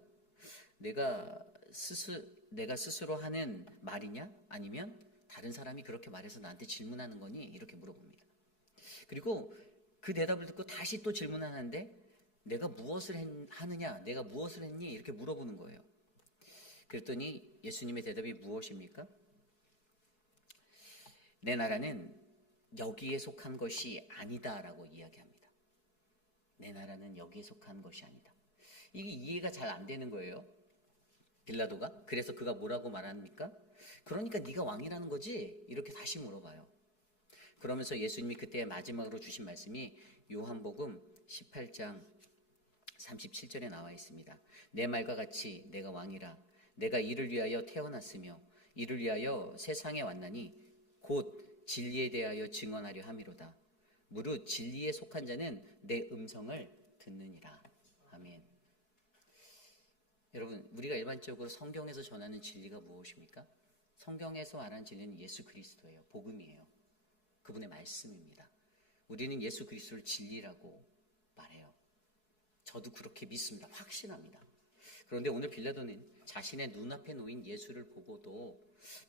내가 스스로 하는 말이냐? 아니면 다른 사람이 그렇게 말해서 나한테 질문하는 거니? 이렇게 물어봅니다. 그리고 그 대답을 듣고 다시 또 질문하는데 내가 무엇을 하느냐? 내가 무엇을 했니? 이렇게 물어보는 거예요. 그랬더니 예수님의 대답이 무엇입니까? 내 나라는 여기에 속한 것이 아니다라고 이야기합니다. 내 나라는 여기에 속한 것이 아니다. 이게 이해가 잘 안 되는 거예요, 빌라도가. 그래서 그가 뭐라고 말합니까? 그러니까 네가 왕이라는 거지? 이렇게 다시 물어봐요. 그러면서 예수님이 그때 마지막으로 주신 말씀이 요한복음 18장 37절에 나와 있습니다. 내 말과 같이 내가 왕이라. 내가 이를 위하여 태어났으며 이를 위하여 세상에 왔나니 곧 진리에 대하여 증언하려 함이로다. 무릇 진리에 속한 자는 내 음성을 듣느니라. 아멘. 여러분, 우리가 일반적으로 성경에서 전하는 진리가 무엇입니까? 성경에서 말하는 진리는 예수 그리스도예요. 복음이에요. 그분의 말씀입니다. 우리는 예수 그리스도를 진리라고 말해요. 저도 그렇게 믿습니다. 확신합니다. 그런데 오늘 빌라도는 자신의 눈앞에 놓인 예수를 보고도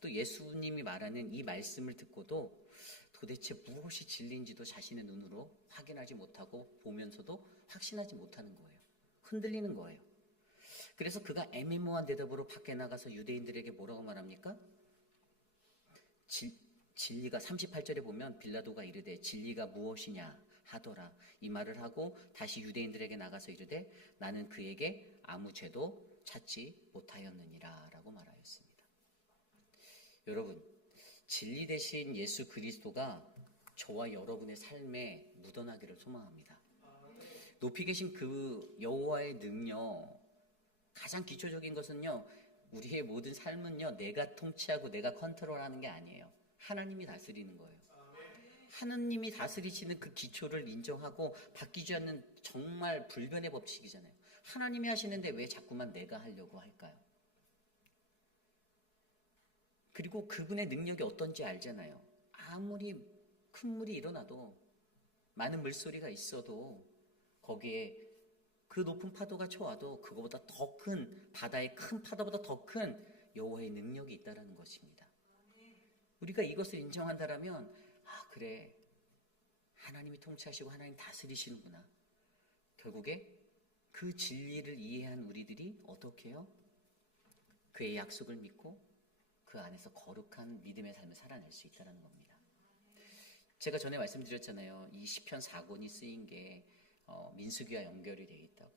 또 예수님이 말하는 이 말씀을 듣고도 도대체 무엇이 진리인지도 자신의 눈으로 확인하지 못하고 보면서도 확신하지 못하는 거예요. 흔들리는 거예요. 그래서 그가 애매모호한 대답으로 밖에 나가서 유대인들에게 뭐라고 말합니까? 진리가 38절에 보면 빌라도가 이르되 진리가 무엇이냐 하더라. 이 말을 하고 다시 유대인들에게 나가서 이르되 나는 그에게 아무 죄도 찾지 못하였느니라 라고 말하였습니다. 여러분, 진리 대신 예수 그리스도가 저와 여러분의 삶에 묻어나기를 소망합니다. 높이 계신 그 여호와의 능력, 가장 기초적인 것은요, 우리의 모든 삶은요, 내가 통치하고 내가 컨트롤하는 게 아니에요. 하나님이 다스리는 거예요. 하나님이 다스리시는 그 기초를 인정하고 바뀌지 않는 정말 불변의 법칙이잖아요. 하나님이 하시는데 왜 자꾸만 내가 하려고 할까요? 그리고 그분의 능력이 어떤지 알잖아요. 아무리 큰 물이 일어나도, 많은 물소리가 있어도, 거기에 그 높은 파도가 쳐와도 그거보다 더 큰, 바다의 큰 파도보다 더 큰 여호와의 능력이 있다는 것입니다. 우리가 이것을 인정한다면, 아, 그래, 하나님이 통치하시고 하나님 다스리시는구나. 결국에 그 진리를 이해한 우리들이 어떻게 해요? 그의 약속을 믿고 그 안에서 거룩한 믿음의 삶을 살아낼 수 있다는 겁니다. 제가 전에 말씀드렸잖아요. 이 시편 4권이 쓰인 게 민수기와 연결이 되어 있다고.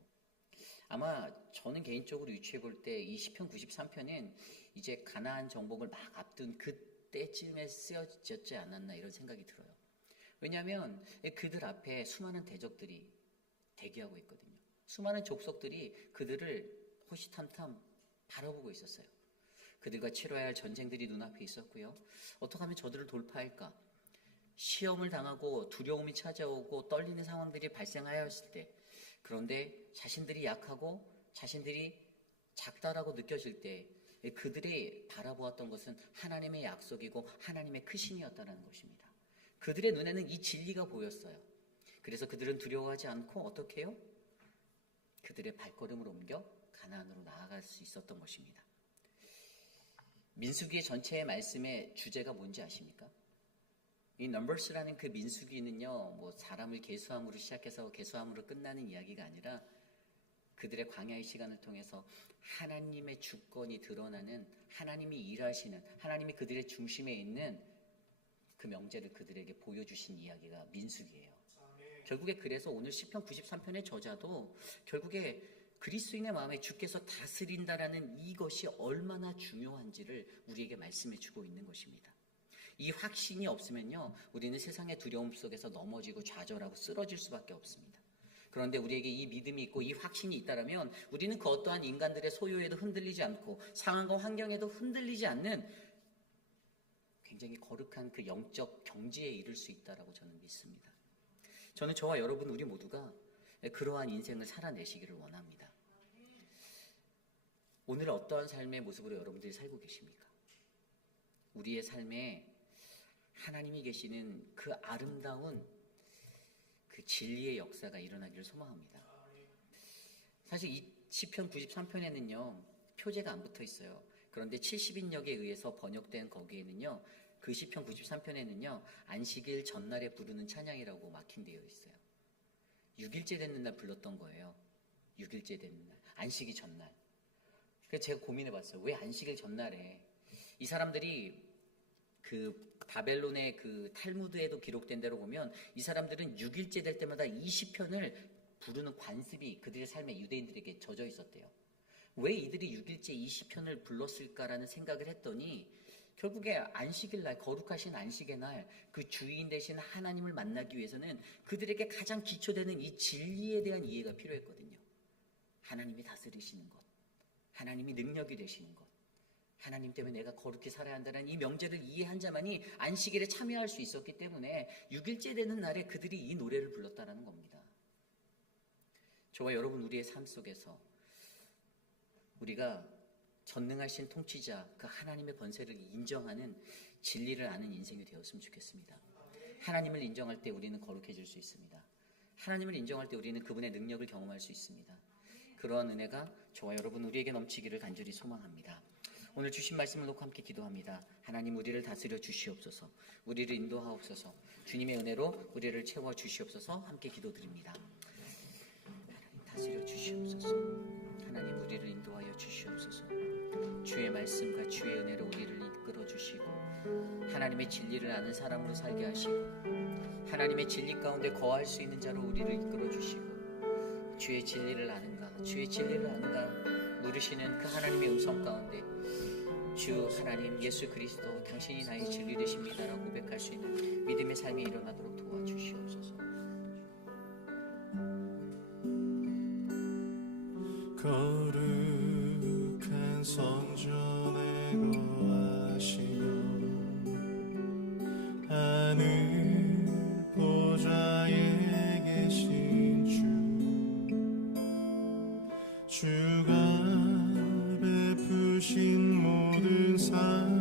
아마 저는 개인적으로 유추해 볼 때 이 시편 93편은 이제 가나안 정복을 막 앞둔 그때쯤에 쓰여졌지 않았나 이런 생각이 들어요. 왜냐하면 그들 앞에 수많은 대적들이 대기하고 있거든요. 수많은 족속들이 그들을 호시탐탐 바라보고 있었어요. 그들과 치러야 할 전쟁들이 눈앞에 있었고요. 어떻게 하면 저들을 돌파할까? 시험을 당하고 두려움이 찾아오고 떨리는 상황들이 발생하였을 때, 그런데 자신들이 약하고 자신들이 작다라고 느껴질 때 그들이 바라보았던 것은 하나님의 약속이고 하나님의 크심이었다는 것입니다. 그들의 눈에는 이 진리가 보였어요. 그래서 그들은 두려워하지 않고 어떻게 해요? 그들의 발걸음을 옮겨 가나안으로 나아갈 수 있었던 것입니다. 민수기의 전체의 말씀의 주제가 뭔지 아십니까? 이 넘버스라는 그 민수기는요, 뭐 사람을 계수함으로 시작해서 계수함으로 끝나는 이야기가 아니라 그들의 광야의 시간을 통해서 하나님의 주권이 드러나는, 하나님이 일하시는, 하나님이 그들의 중심에 있는 그 명제를 그들에게 보여주신 이야기가 민수기예요. 결국에 그래서 오늘 시편 93편의 저자도 결국에 그리스도인의 마음에 주께서 다스린다라는 이것이 얼마나 중요한지를 우리에게 말씀해 주고 있는 것입니다. 이 확신이 없으면요, 우리는 세상의 두려움 속에서 넘어지고 좌절하고 쓰러질 수밖에 없습니다. 그런데 우리에게 이 믿음이 있고 이 확신이 있다면 우리는 그 어떠한 인간들의 소요에도 흔들리지 않고 상황과 환경에도 흔들리지 않는 굉장히 거룩한 그 영적 경지에 이를 수 있다라고 저는 믿습니다. 저는 저와 여러분 우리 모두가 그러한 인생을 살아내시기를 원합니다. 오늘 어떠한 삶의 모습으로 여러분들이 살고 계십니까? 우리의 삶에 하나님이 계시는 그 아름다운 그 진리의 역사가 일어나기를 소망합니다. 사실 이 시편 93편에는요 표제가 안 붙어 있어요. 그런데 70인역에 의해서 번역된 거기에는요, 그 시편 93편에는요 안식일 전날에 부르는 찬양이라고 마킹되어 있어요. 6일째 되는 날 불렀던 거예요. 6일째 되는 날, 안식일 전날. 그래서 제가 고민해 봤어요. 왜 안식일 전날에? 이 사람들이 그 바벨론의 그 탈무드에도 기록된 대로 보면 이 사람들은 6일째 될 때마다 이 시편을 부르는 관습이 그들의 삶에 유대인들에게 젖어 있었대요. 왜 이들이 6일째 이 시편을 불렀을까라는 생각을 했더니 결국에 안식일 날, 거룩하신 안식의 날, 그 주인 되신 하나님을 만나기 위해서는 그들에게 가장 기초되는 이 진리에 대한 이해가 필요했거든요. 하나님이 다스리시는 것, 하나님이 능력이 되시는 것, 하나님 때문에 내가 거룩히 살아야 한다는 이 명제를 이해한 자만이 안식일에 참여할 수 있었기 때문에 6일째 되는 날에 그들이 이 노래를 불렀다는 겁니다. 저와 여러분 우리의 삶 속에서 우리가 전능하신 통치자 그 하나님의 권세를 인정하는 진리를 아는 인생이 되었으면 좋겠습니다. 하나님을 인정할 때 우리는 거룩해질 수 있습니다. 하나님을 인정할 때 우리는 그분의 능력을 경험할 수 있습니다. 그러한 은혜가 저와 여러분 우리에게 넘치기를 간절히 소망합니다. 오늘 주신 말씀을 놓고 함께 기도합니다. 하나님 우리를 다스려 주시옵소서. 우리를 인도하옵소서. 주님의 은혜로 우리를 채워 주시옵소서. 함께 기도드립니다. 하나님 다스려 주시옵소서. 하나님 우리를 인도하여 주시옵소서. 주의 말씀과 주의 은혜로 우리를 이끌어 주시고 하나님의 진리를 아는 사람으로 살게 하시고 하나님의 진리 가운데 거할 수 있는 자로 우리를 이끌어 주시고 주의 진리를 아는가, 주의 진리를 아는가 물으시는 그 하나님의 음성 가운데 주 하나님 예수 그리스도 당신이 나의 진리 되십니다라고 고백할 수 있는 믿음의 삶이 일어나도록 도와주시옵소서. 거룩한 성전에 거하시며 하늘 보좌에 계신 주가 베푸신 모든 사랑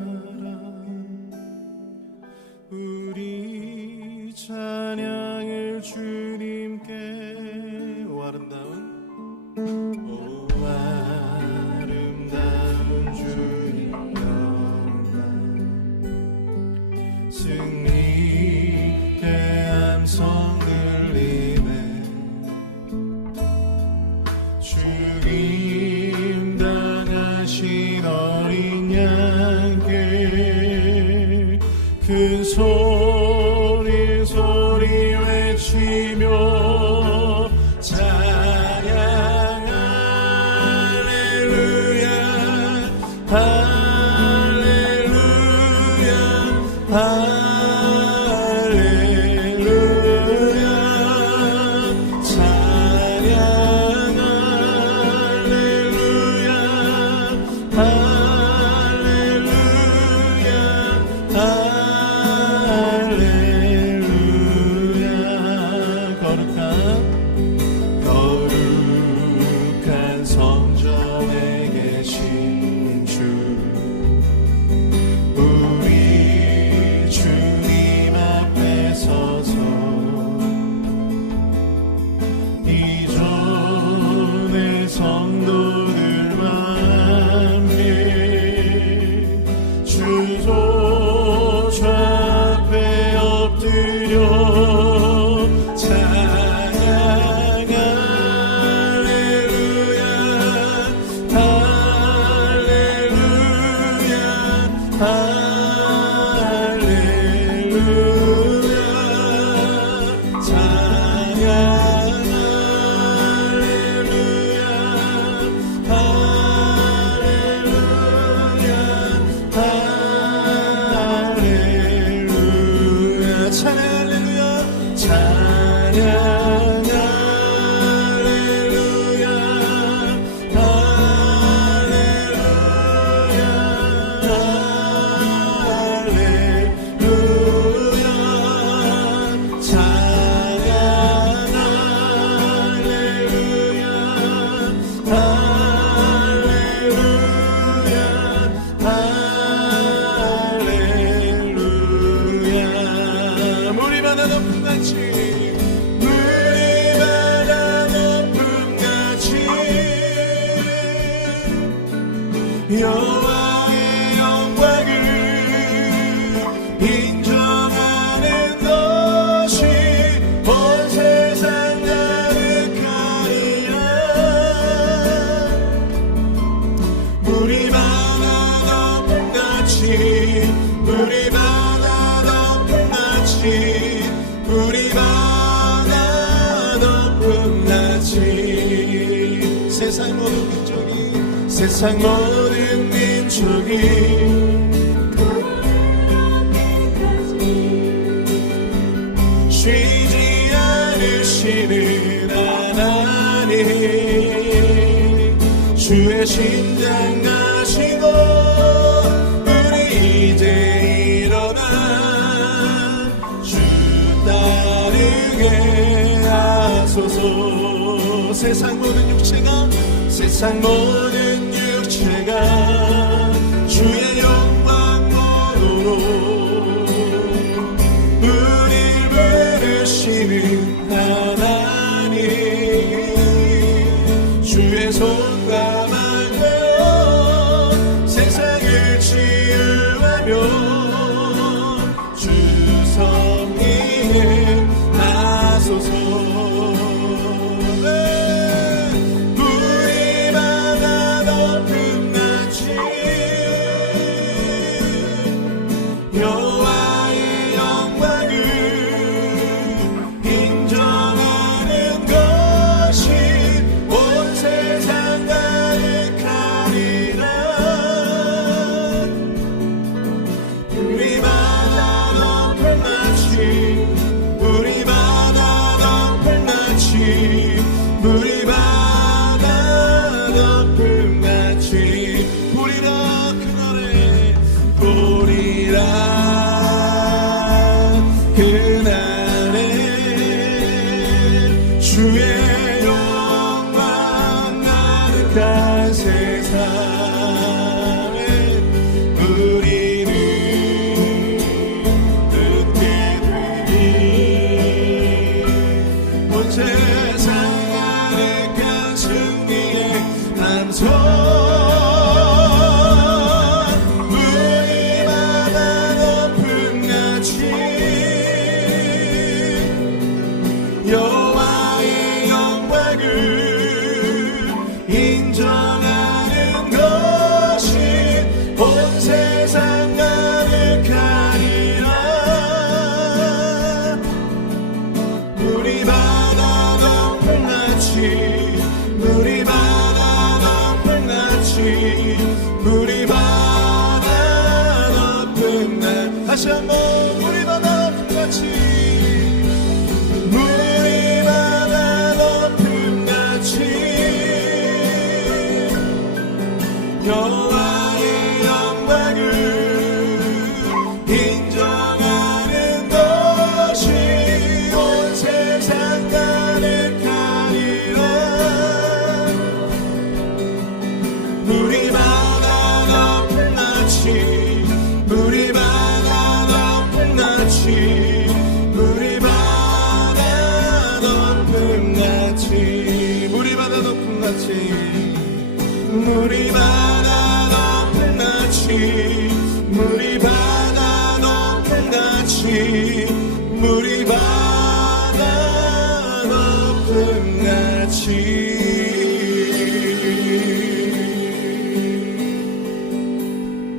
우리 찬양을 주님께 오 아름다운 주님 영광 승리의 함성 들리네 주님 당하신 같이 세상 모든 민족이 쉬지 않으시는 하나님 주의 심장 가시고 우리 이제 일어나 주 따르게 하소서. 세상 모든 육체가 주의 영광으로 우릴 부르시는 하나님 주의 손과 만져 세상을 치유하며 주 섭리해 하소서. 여호와의 영광을 인정하는 것이 온 세상 가득하리라. 우리 바다 높은 마치 우리 바다 높은 마치 우리 바다 높은 마치 보리라 그날에 보리라 그날에 주의 영광 가득한 세상에 우리는 듣게 되리. 온 세상 가득한 승리의 함성 여호와의 영광을 인정하는 것이 온 세상 가득하리라. 우리 바다 높은 나치 우리 바다 높은 나치 우리 바다 높은 나 다시 한번 우리 바다 높은 나치 여호와의 영광을 인정하는 것이 온 세상 가득하리라. 우리 바다 높은 나치 우리 바다 높은 나치 우리 바다 높은 나치 우리 바다 높은 나치 우리 바다 높은 나치 우리 바다 높은 나치 우리 바다 높은 나치.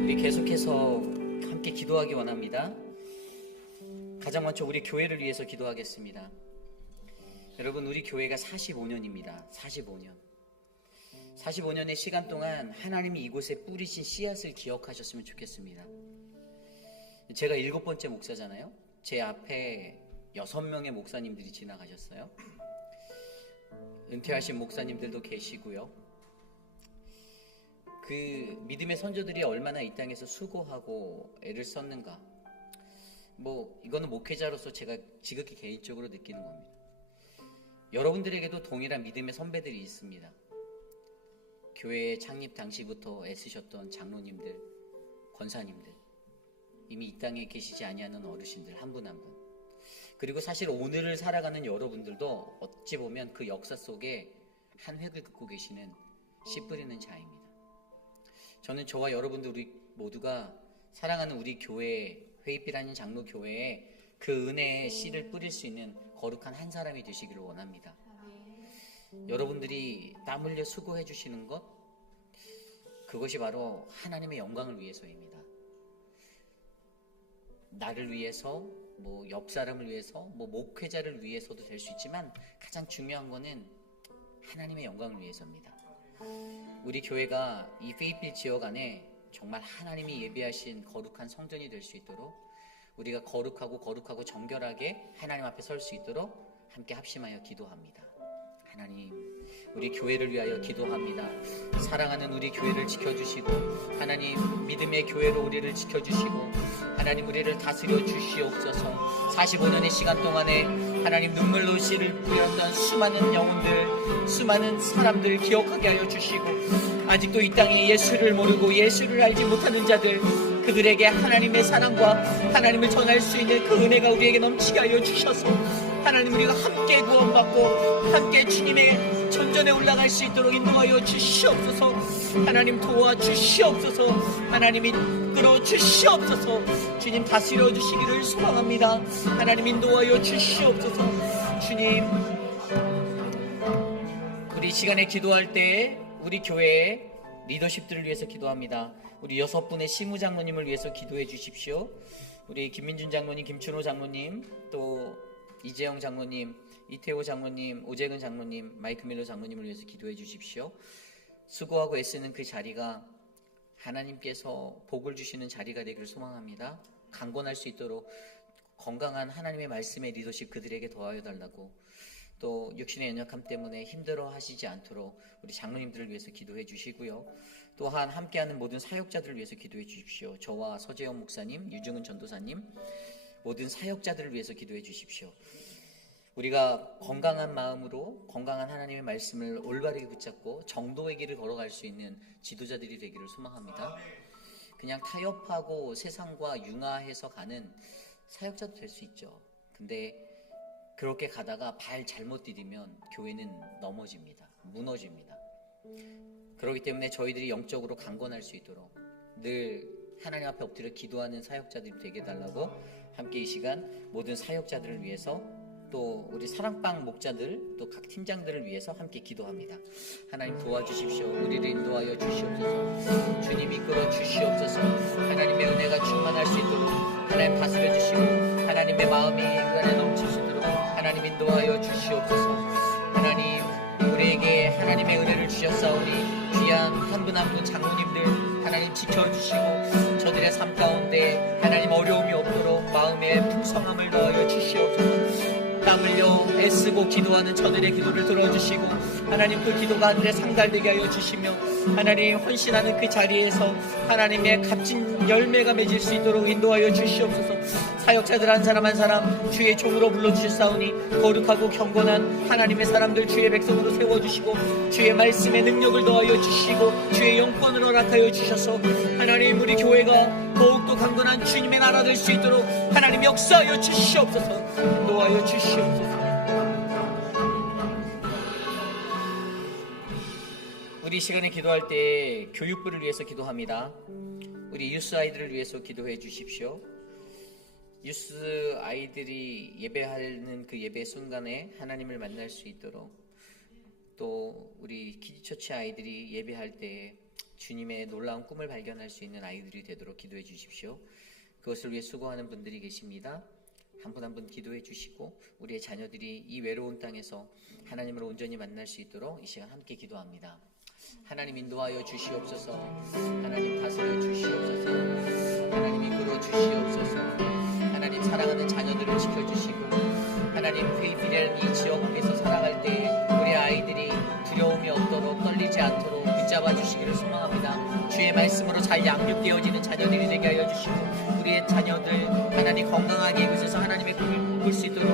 우리 계속해서 함께 기도하기 원합니다. 가장 먼저 우리 교회를 위해서 기도하겠습니다. 여러분, 우리 교회가 45년입니다. 45년의 시간 동안 하나님이 이곳에 뿌리신 씨앗을 기억하셨으면 좋겠습니다. 제가 7번째 목사잖아요. 제 앞에 6명의 목사님들이 지나가셨어요. 은퇴하신 목사님들도 계시고요. 그 믿음의 선조들이 얼마나 이 땅에서 수고하고 애를 썼는가, 이거는 목회자로서 제가 지극히 개인적으로 느끼는 겁니다. 여러분들에게도 동일한 믿음의 선배들이 있습니다. 교회 창립 당시부터 애쓰셨던 장로님들, 권사님들, 이미 이 땅에 계시지 아니하는 어르신들 한 분 한 분, 그리고 사실 오늘을 살아가는 여러분들도 어찌 보면 그 역사 속에 한 획을 긋고 계시는 씨 뿌리는 자입니다. 저는 저와 여러분들 우리 모두가 사랑하는 우리 교회, 회입이라는 장로 교회에 그 은혜의 씨를 뿌릴 수 있는 거룩한 한 사람이 되시기를 원합니다. 여러분들이 땀 흘려 수고해 주시는 것, 그것이 바로 하나님의 영광을 위해서입니다. 나를 위해서, 옆 사람을 위해서, 목회자를 위해서도 될 수 있지만 가장 중요한 거는 하나님의 영광을 위해서입니다. 우리 교회가 이 페이필 지역 안에 정말 하나님이 예비하신 거룩한 성전이 될 수 있도록, 우리가 거룩하고 정결하게 하나님 앞에 설 수 있도록 함께 합심하여 기도합니다. 하나님, 우리 교회를 위하여 기도합니다. 사랑하는 우리 교회를 지켜주시고, 하나님 믿음의 교회로 우리를 지켜주시고, 하나님 우리를 다스려 주시옵소서. 45년의 시간 동안에 하나님 눈물로 씨를 뿌렸던 수많은 영혼들, 수많은 사람들을 기억하게 하여 주시고, 아직도 이 땅에 예수를 모르고 예수를 알지 못하는 자들, 그들에게 하나님의 사랑과 하나님을 전할 수 있는 그 은혜가 우리에게 넘치게 하여 주셔서 하나님 우리가 함께 구원받고 함께 주님의 전전에 올라갈 수 있도록 인도하여 주시옵소서. 하나님 도와주시옵소서. 하나님 이끌어 주시옵소서. 주님 다스려 주시기를 소망합니다. 하나님 인도하여 주시옵소서. 주님, 우리 시간에 기도할 때 우리 교회의 리더십들을 위해서 기도합니다. 우리 6분의 시무장로님을 위해서 기도해 주십시오. 우리 김민준 장로님, 김춘호 장로님, 또 이재영 장로님, 이태호 장로님, 오재근 장로님, 마이크 밀러 장로님을 위해서 기도해 주십시오. 수고하고 애쓰는 그 자리가 하나님께서 복을 주시는 자리가 되기를 소망합니다. 강건할 수 있도록 건강한 하나님의 말씀의 리더십 그들에게 더하여 달라고, 또 육신의 연약함 때문에 힘들어 하시지 않도록 우리 장로님들을 위해서 기도해 주시고요. 또한 함께하는 모든 사역자들을 위해서 기도해 주십시오. 저와 서재영 목사님, 유중은 전도사님, 모든 사역자들을 위해서 기도해 주십시오. 우리가 건강한 마음으로 건강한 하나님의 말씀을 올바르게 붙잡고 정도의 길을 걸어갈 수 있는 지도자들이 되기를 소망합니다. 그냥 타협하고 세상과 융화해서 가는 사역자도 될 수 있죠. 근데 그렇게 가다가 발 잘못 디디면 교회는 넘어집니다. 무너집니다. 그렇기 때문에 저희들이 영적으로 강건할 수 있도록 늘 하나님 앞에 엎드려 기도하는 사역자들이 되게 해달라고 함께 이 시간 모든 사역자들을 위해서, 또 우리 사랑방 목자들, 또 각 팀장들을 위해서 함께 기도합니다. 하나님 도와주십시오. 우리를 인도하여 주시옵소서. 주님 이끌어 주시옵소서. 하나님의 은혜가 충만할 수 있도록 하나님 다스려 주시고, 하나님의 마음이 인간에 넘칠 수 있도록 하나님 인도하여 주시옵소서. 하나님 우리에게 하나님의 은혜를 주셨사오니 귀한 한 분 한 분 장로님들 하나님 지켜주시고, 저들의 삶 가운데 하나님 어려움이 없도록 마음의 풍성함을 더하여 주시옵소서. 땀 흘려 애쓰고 기도하는 저들의 기도를 들어주시고, 하나님 그 기도가 하늘에 상달되게 하여 주시며, 하나님 헌신하는 그 자리에서 하나님의 값진 열매가 맺을 수 있도록 인도하여 주시옵소서. 사역자들 한 사람 한 사람 주의 종으로 불러주셨사오니 거룩하고 경건한 하나님의 사람들 주의 백성으로 세워주시고, 주의 말씀의 능력을 더하여 주시고, 주의 영권을 허락하여 주셔서 하나님 우리 교회가 더욱더 강건한 주님의 나라 될 수 있도록 하나님 역사하여 주시옵소서. 인도하여 주시옵소서. 우리 시간에 기도할 때 교육부를 위해서 기도합니다. 우리 유스 아이들을 위해서 기도해 주십시오. 유스 아이들이 예배하는 그 예배 순간에 하나님을 만날 수 있도록, 또 우리 키즈처치 아이들이 예배할 때 주님의 놀라운 꿈을 발견할 수 있는 아이들이 되도록 기도해 주십시오. 그것을 위해 수고하는 분들이 계십니다. 한 분 한 분 기도해 주시고, 우리의 자녀들이 이 외로운 땅에서 하나님을 온전히 만날 수 있도록 이 시간 함께 기도합니다. 하나님 인도하여 주시옵소서. 하나님 다스려 주시옵소서. 하나님 이끌어 주시옵소서. 하나님 사랑하는 자녀들을 지켜주시고, 하나님 페이필이라는 이 지역에서 살아갈 때 우리 아이들이 두려움이 없도록 떨리지 않도록 붙잡아 주시기를 소망합니다. 주의 말씀으로 잘 양육되어지는 자녀들이 되게 하여 주시고, 우리의 자녀들 하나님 건강하게 이곳에서 하나님의 꿈을 꿀 수 있도록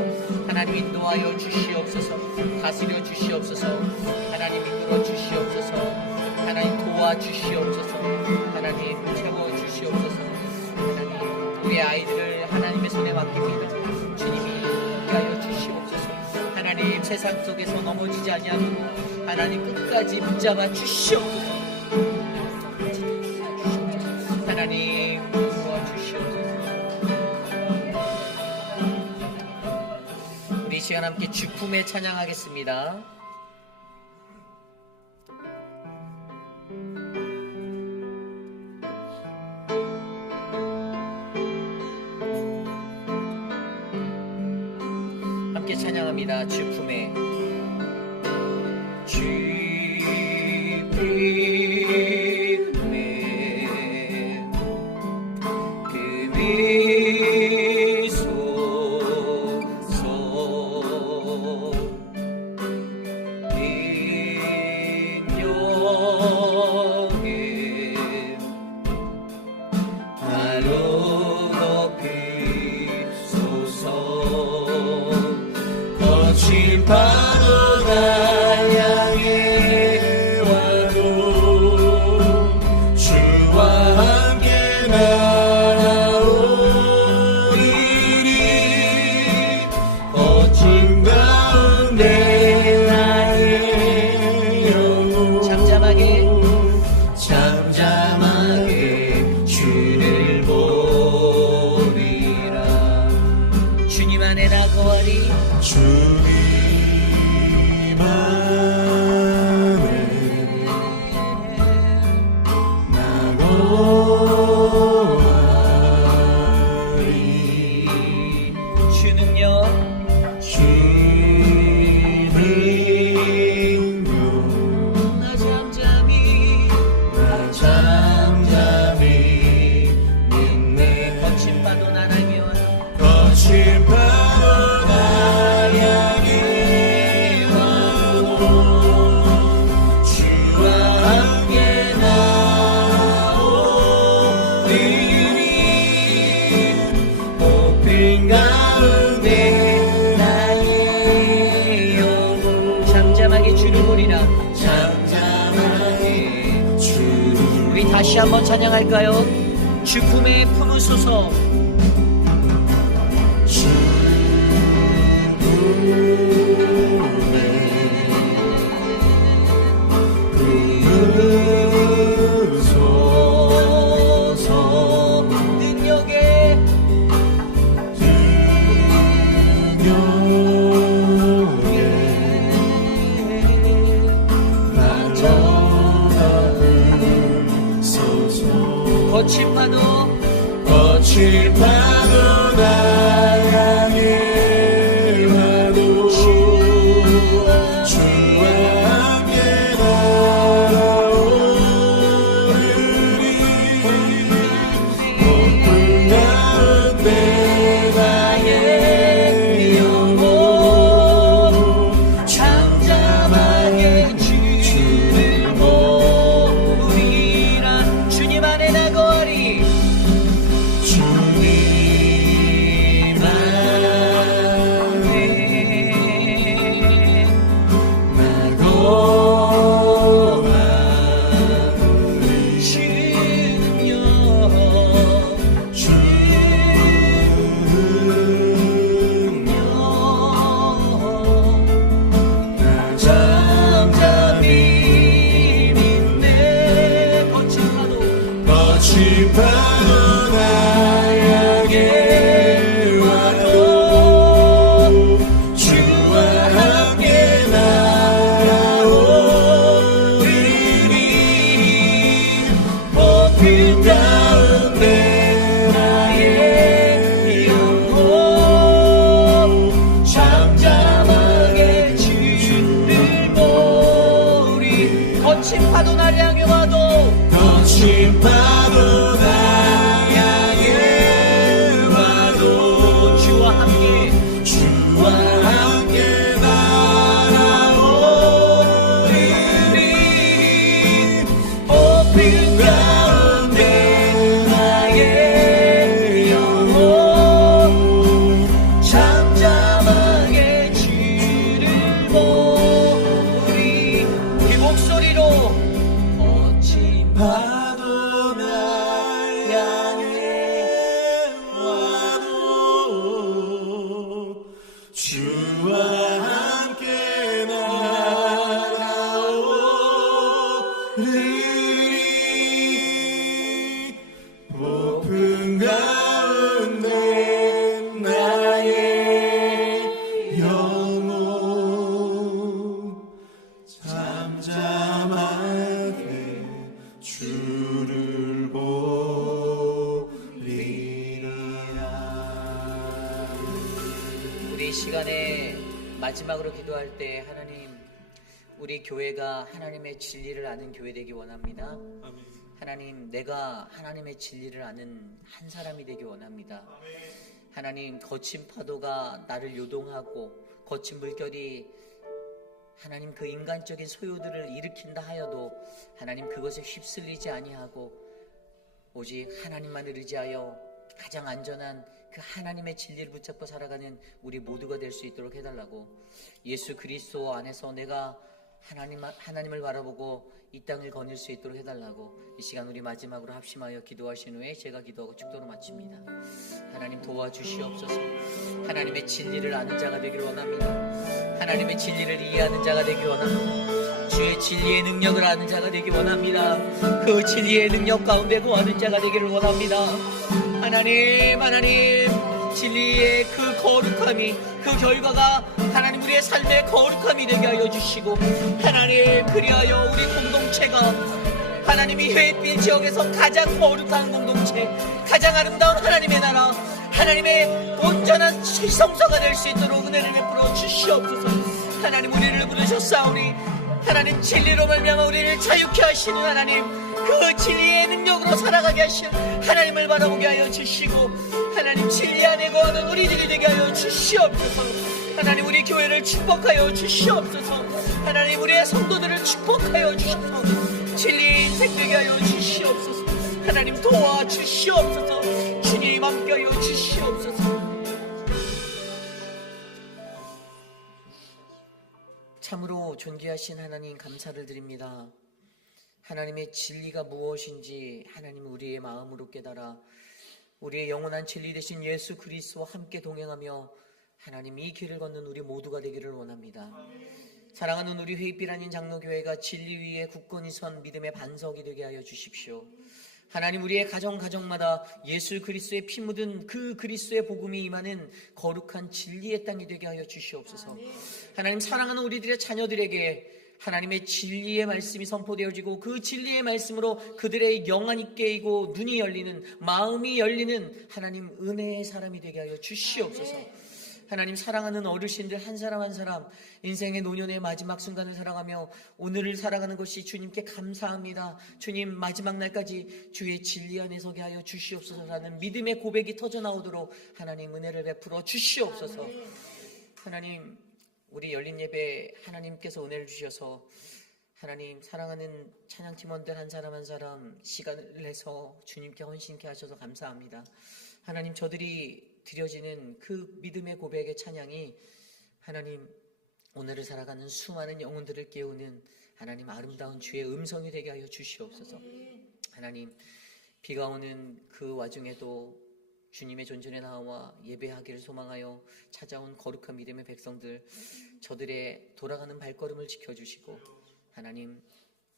하나님 인도하여 주시옵소서. 다스려 주시옵소서. 하나님 이끌어 주시옵소서. 하나님 도와주시옵소서. 하나님 채워 주시옵소서. 하나님 우리 아이들을 하나님의 손에 맡깁니다. 주님이 함께하여 주시옵소서. 하나님 세상 속에서 넘어지지 아니하도록 하나님 끝까지 붙잡아 주시옵소서. 하나님 도와주시옵소서. 우리 이 시간 함께 주품에 찬양하겠습니다. 함께 찬양합니다. 주품에. 그 미소 속 인력에 나로 높이소서. 거친 파도가 향해 와도 주와 함께 날아오리니. 거친 가운데 나의 영혼 잠잠하게 주를 보리라. 주님 안에 나거하리. 주님 안에 나거하리. 주 능력 주 능력 나 잠잠히 믿네. 거친 파도 난 향해 와도 거친 파도 날 향해 와도 주와 함께 나오리니. 높은 가운데 나의 영혼 잠잠하게 주를 보리라. 잠잠하게 주를 우리 다시 한번 찬양할까요? 주 품에 품으소서. 부르소서. 능력에 거친 파도 거친 파도 날 향해 와도 주와 함께 날아오르니. 높은 가운데 나의 영혼 잠잠하게 주를 보리라. 주님 안에 나거하리. 주님 안에 나거하리. 주 능력 나 잠잠히 믿네. 거친 파도 거친 파도 날 향해 와도 주와 함께 날아오리니. 높은 가운데 나의 영혼 잠잠하게 주를 보리. 거친 파도 날 향해 와도 거친 파도 날 향해 와도 주와 함께 주와 함께 날아오리니. 높은 가운데 나의 영혼 잠잠하게 주를 보리. 이 목소리로 거친 파도 날 향해 와도 주와 함께 날아오리니. 높은 가운데 나의 영혼 잠잠하게 주를 보리라. 우리 이 시간에 마지막으로 기도할 때 하나님, 우리 교회가 하나님의 진리를 아는 교회 되기 원합니다. 아멘. 하나님, 내가 하나님의 진리를 아는 한 사람이 되기 원합니다. 하나님, 거친 파도가 나를 요동하고 거친 물결이 하나님 그 인간적인 소요들을 일으킨다 하여도 하나님 그것에 휩쓸리지 아니하고 오직 하나님만을 의지하여 가장 안전한 그 하나님의 진리를 붙잡고 살아가는 우리 모두가 될 수 있도록 해달라고, 예수 그리스도 안에서 내가 하나님을 바라보고 이 땅을 거닐 수 있도록 해달라고, 이 시간 우리 마지막으로 합심하여 기도하신 후에 제가 기도하고 축도로 마칩니다. 하나님 도와주시옵소서. 하나님의 진리를 아는 자가 되기를 원합니다. 하나님의 진리를 이해하는 자가 되기 원합니다. 주의 진리의 능력을 아는 자가 되기 원합니다. 그 진리의 능력 가운데 거하는 자가 되기를 원합니다. 하나님, 진리의 그 거룩함이, 그 결과가 하나님 우리의 삶의 거룩함이 되게 하여 주시고, 하나님 그리하여 우리 공동체가 하나님이 햇빛 지역에서 가장 거룩한 공동체, 가장 아름다운 하나님의 나라, 하나님의 온전한 성소가 될 수 있도록 은혜를 베풀어 주시옵소서. 하나님, 우리를 부르셨사오니 하나님 진리로 말미암아 우리를 자유케 하시는 하나님, 그 진리의 능력으로 살아가게 하신 하나님을 바라보게 하여 주시고, 하나님 진리 안에 거하는 우리들이 되게 하여 주시옵소서. 하나님, 우리 교회를 축복하여 주시옵소서. 하나님, 우리의 성도들을 축복하여 주시옵소서. 진리 인생 되게 하여 주시옵소서. 하나님 도와주시옵소서. 주님 함께하여 주시옵소서. 참으로 존귀하신 하나님, 감사를 드립니다. 하나님의 진리가 무엇인지 하나님 우리의 마음으로 깨달아 우리의 영원한 진리 되신 예수 그리스도와 함께 동행하며 하나님 이 길을 걷는 우리 모두가 되기를 원합니다. 사랑하는 우리 회의빛 아닌 장로교회가 진리 위에 굳건히 선 믿음의 반석이 되게 하여 주십시오. 하나님, 우리의 가정마다 예수 그리스도의 피 묻은 그 그리스도의 복음이 임하는 거룩한 진리의 땅이 되게 하여 주시옵소서. 하나님, 사랑하는 우리들의 자녀들에게 하나님의 진리의 말씀이 선포되어지고 그 진리의 말씀으로 그들의 영안이 깨이고 눈이 열리는, 마음이 열리는 하나님 은혜의 사람이 되게 하여 주시옵소서. 하나님, 사랑하는 어르신들 한 사람 한 사람 인생의 노년의 마지막 순간을 살아가며 오늘을 살아가는 것이 주님께 감사합니다. 주님, 마지막 날까지 주의 진리 안에 서게 하여 주시옵소서라는 믿음의 고백이 터져나오도록 하나님 은혜를 베풀어 주시옵소서. 하나님, 우리 열린 예배 하나님께서 은혜를 주셔서 하나님, 사랑하는 찬양팀원들 한 사람 한 사람 시간을 내서 주님께 헌신케 하셔서 감사합니다. 하나님, 저들이 드려지는 그 믿음의 고백의 찬양이 하나님 오늘을 살아가는 수많은 영혼들을 깨우는 하나님 아름다운 주의 음성이 되게 하여 주시옵소서. 하나님, 비가 오는 그 와중에도 주님의 존전에 나와 예배하기를 소망하여 찾아온 거룩한 믿음의 백성들, 저들의 돌아가는 발걸음을 지켜주시고 하나님,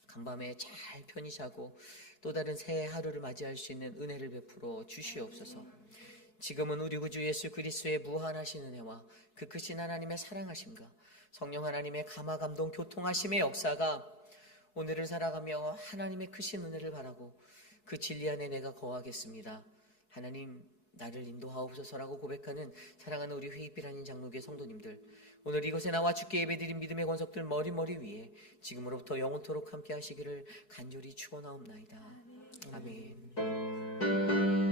간밤에 잘 편히 자고 또 다른 새 하루를 맞이할 수 있는 은혜를 베풀어 주시옵소서. 지금은 우리 구주 예수 그리스도의 무한하신 은혜와 그 크신 하나님의 사랑하심과 성령 하나님의 감화 감동 교통하심의 역사가 오늘을 살아가며 하나님의 크신 은혜를 바라고 그 진리 안에 내가 거하겠습니다. 하나님, 나를 인도하옵소서라고 고백하는 사랑하는 우리 회의빛 아닌 장로교회 성도님들, 오늘 이곳에 나와 주께 예배드린 믿음의 권속들 머리 위에 지금으로부터 영원토록 함께 하시기를 간절히 축원하옵나이다. 아멘.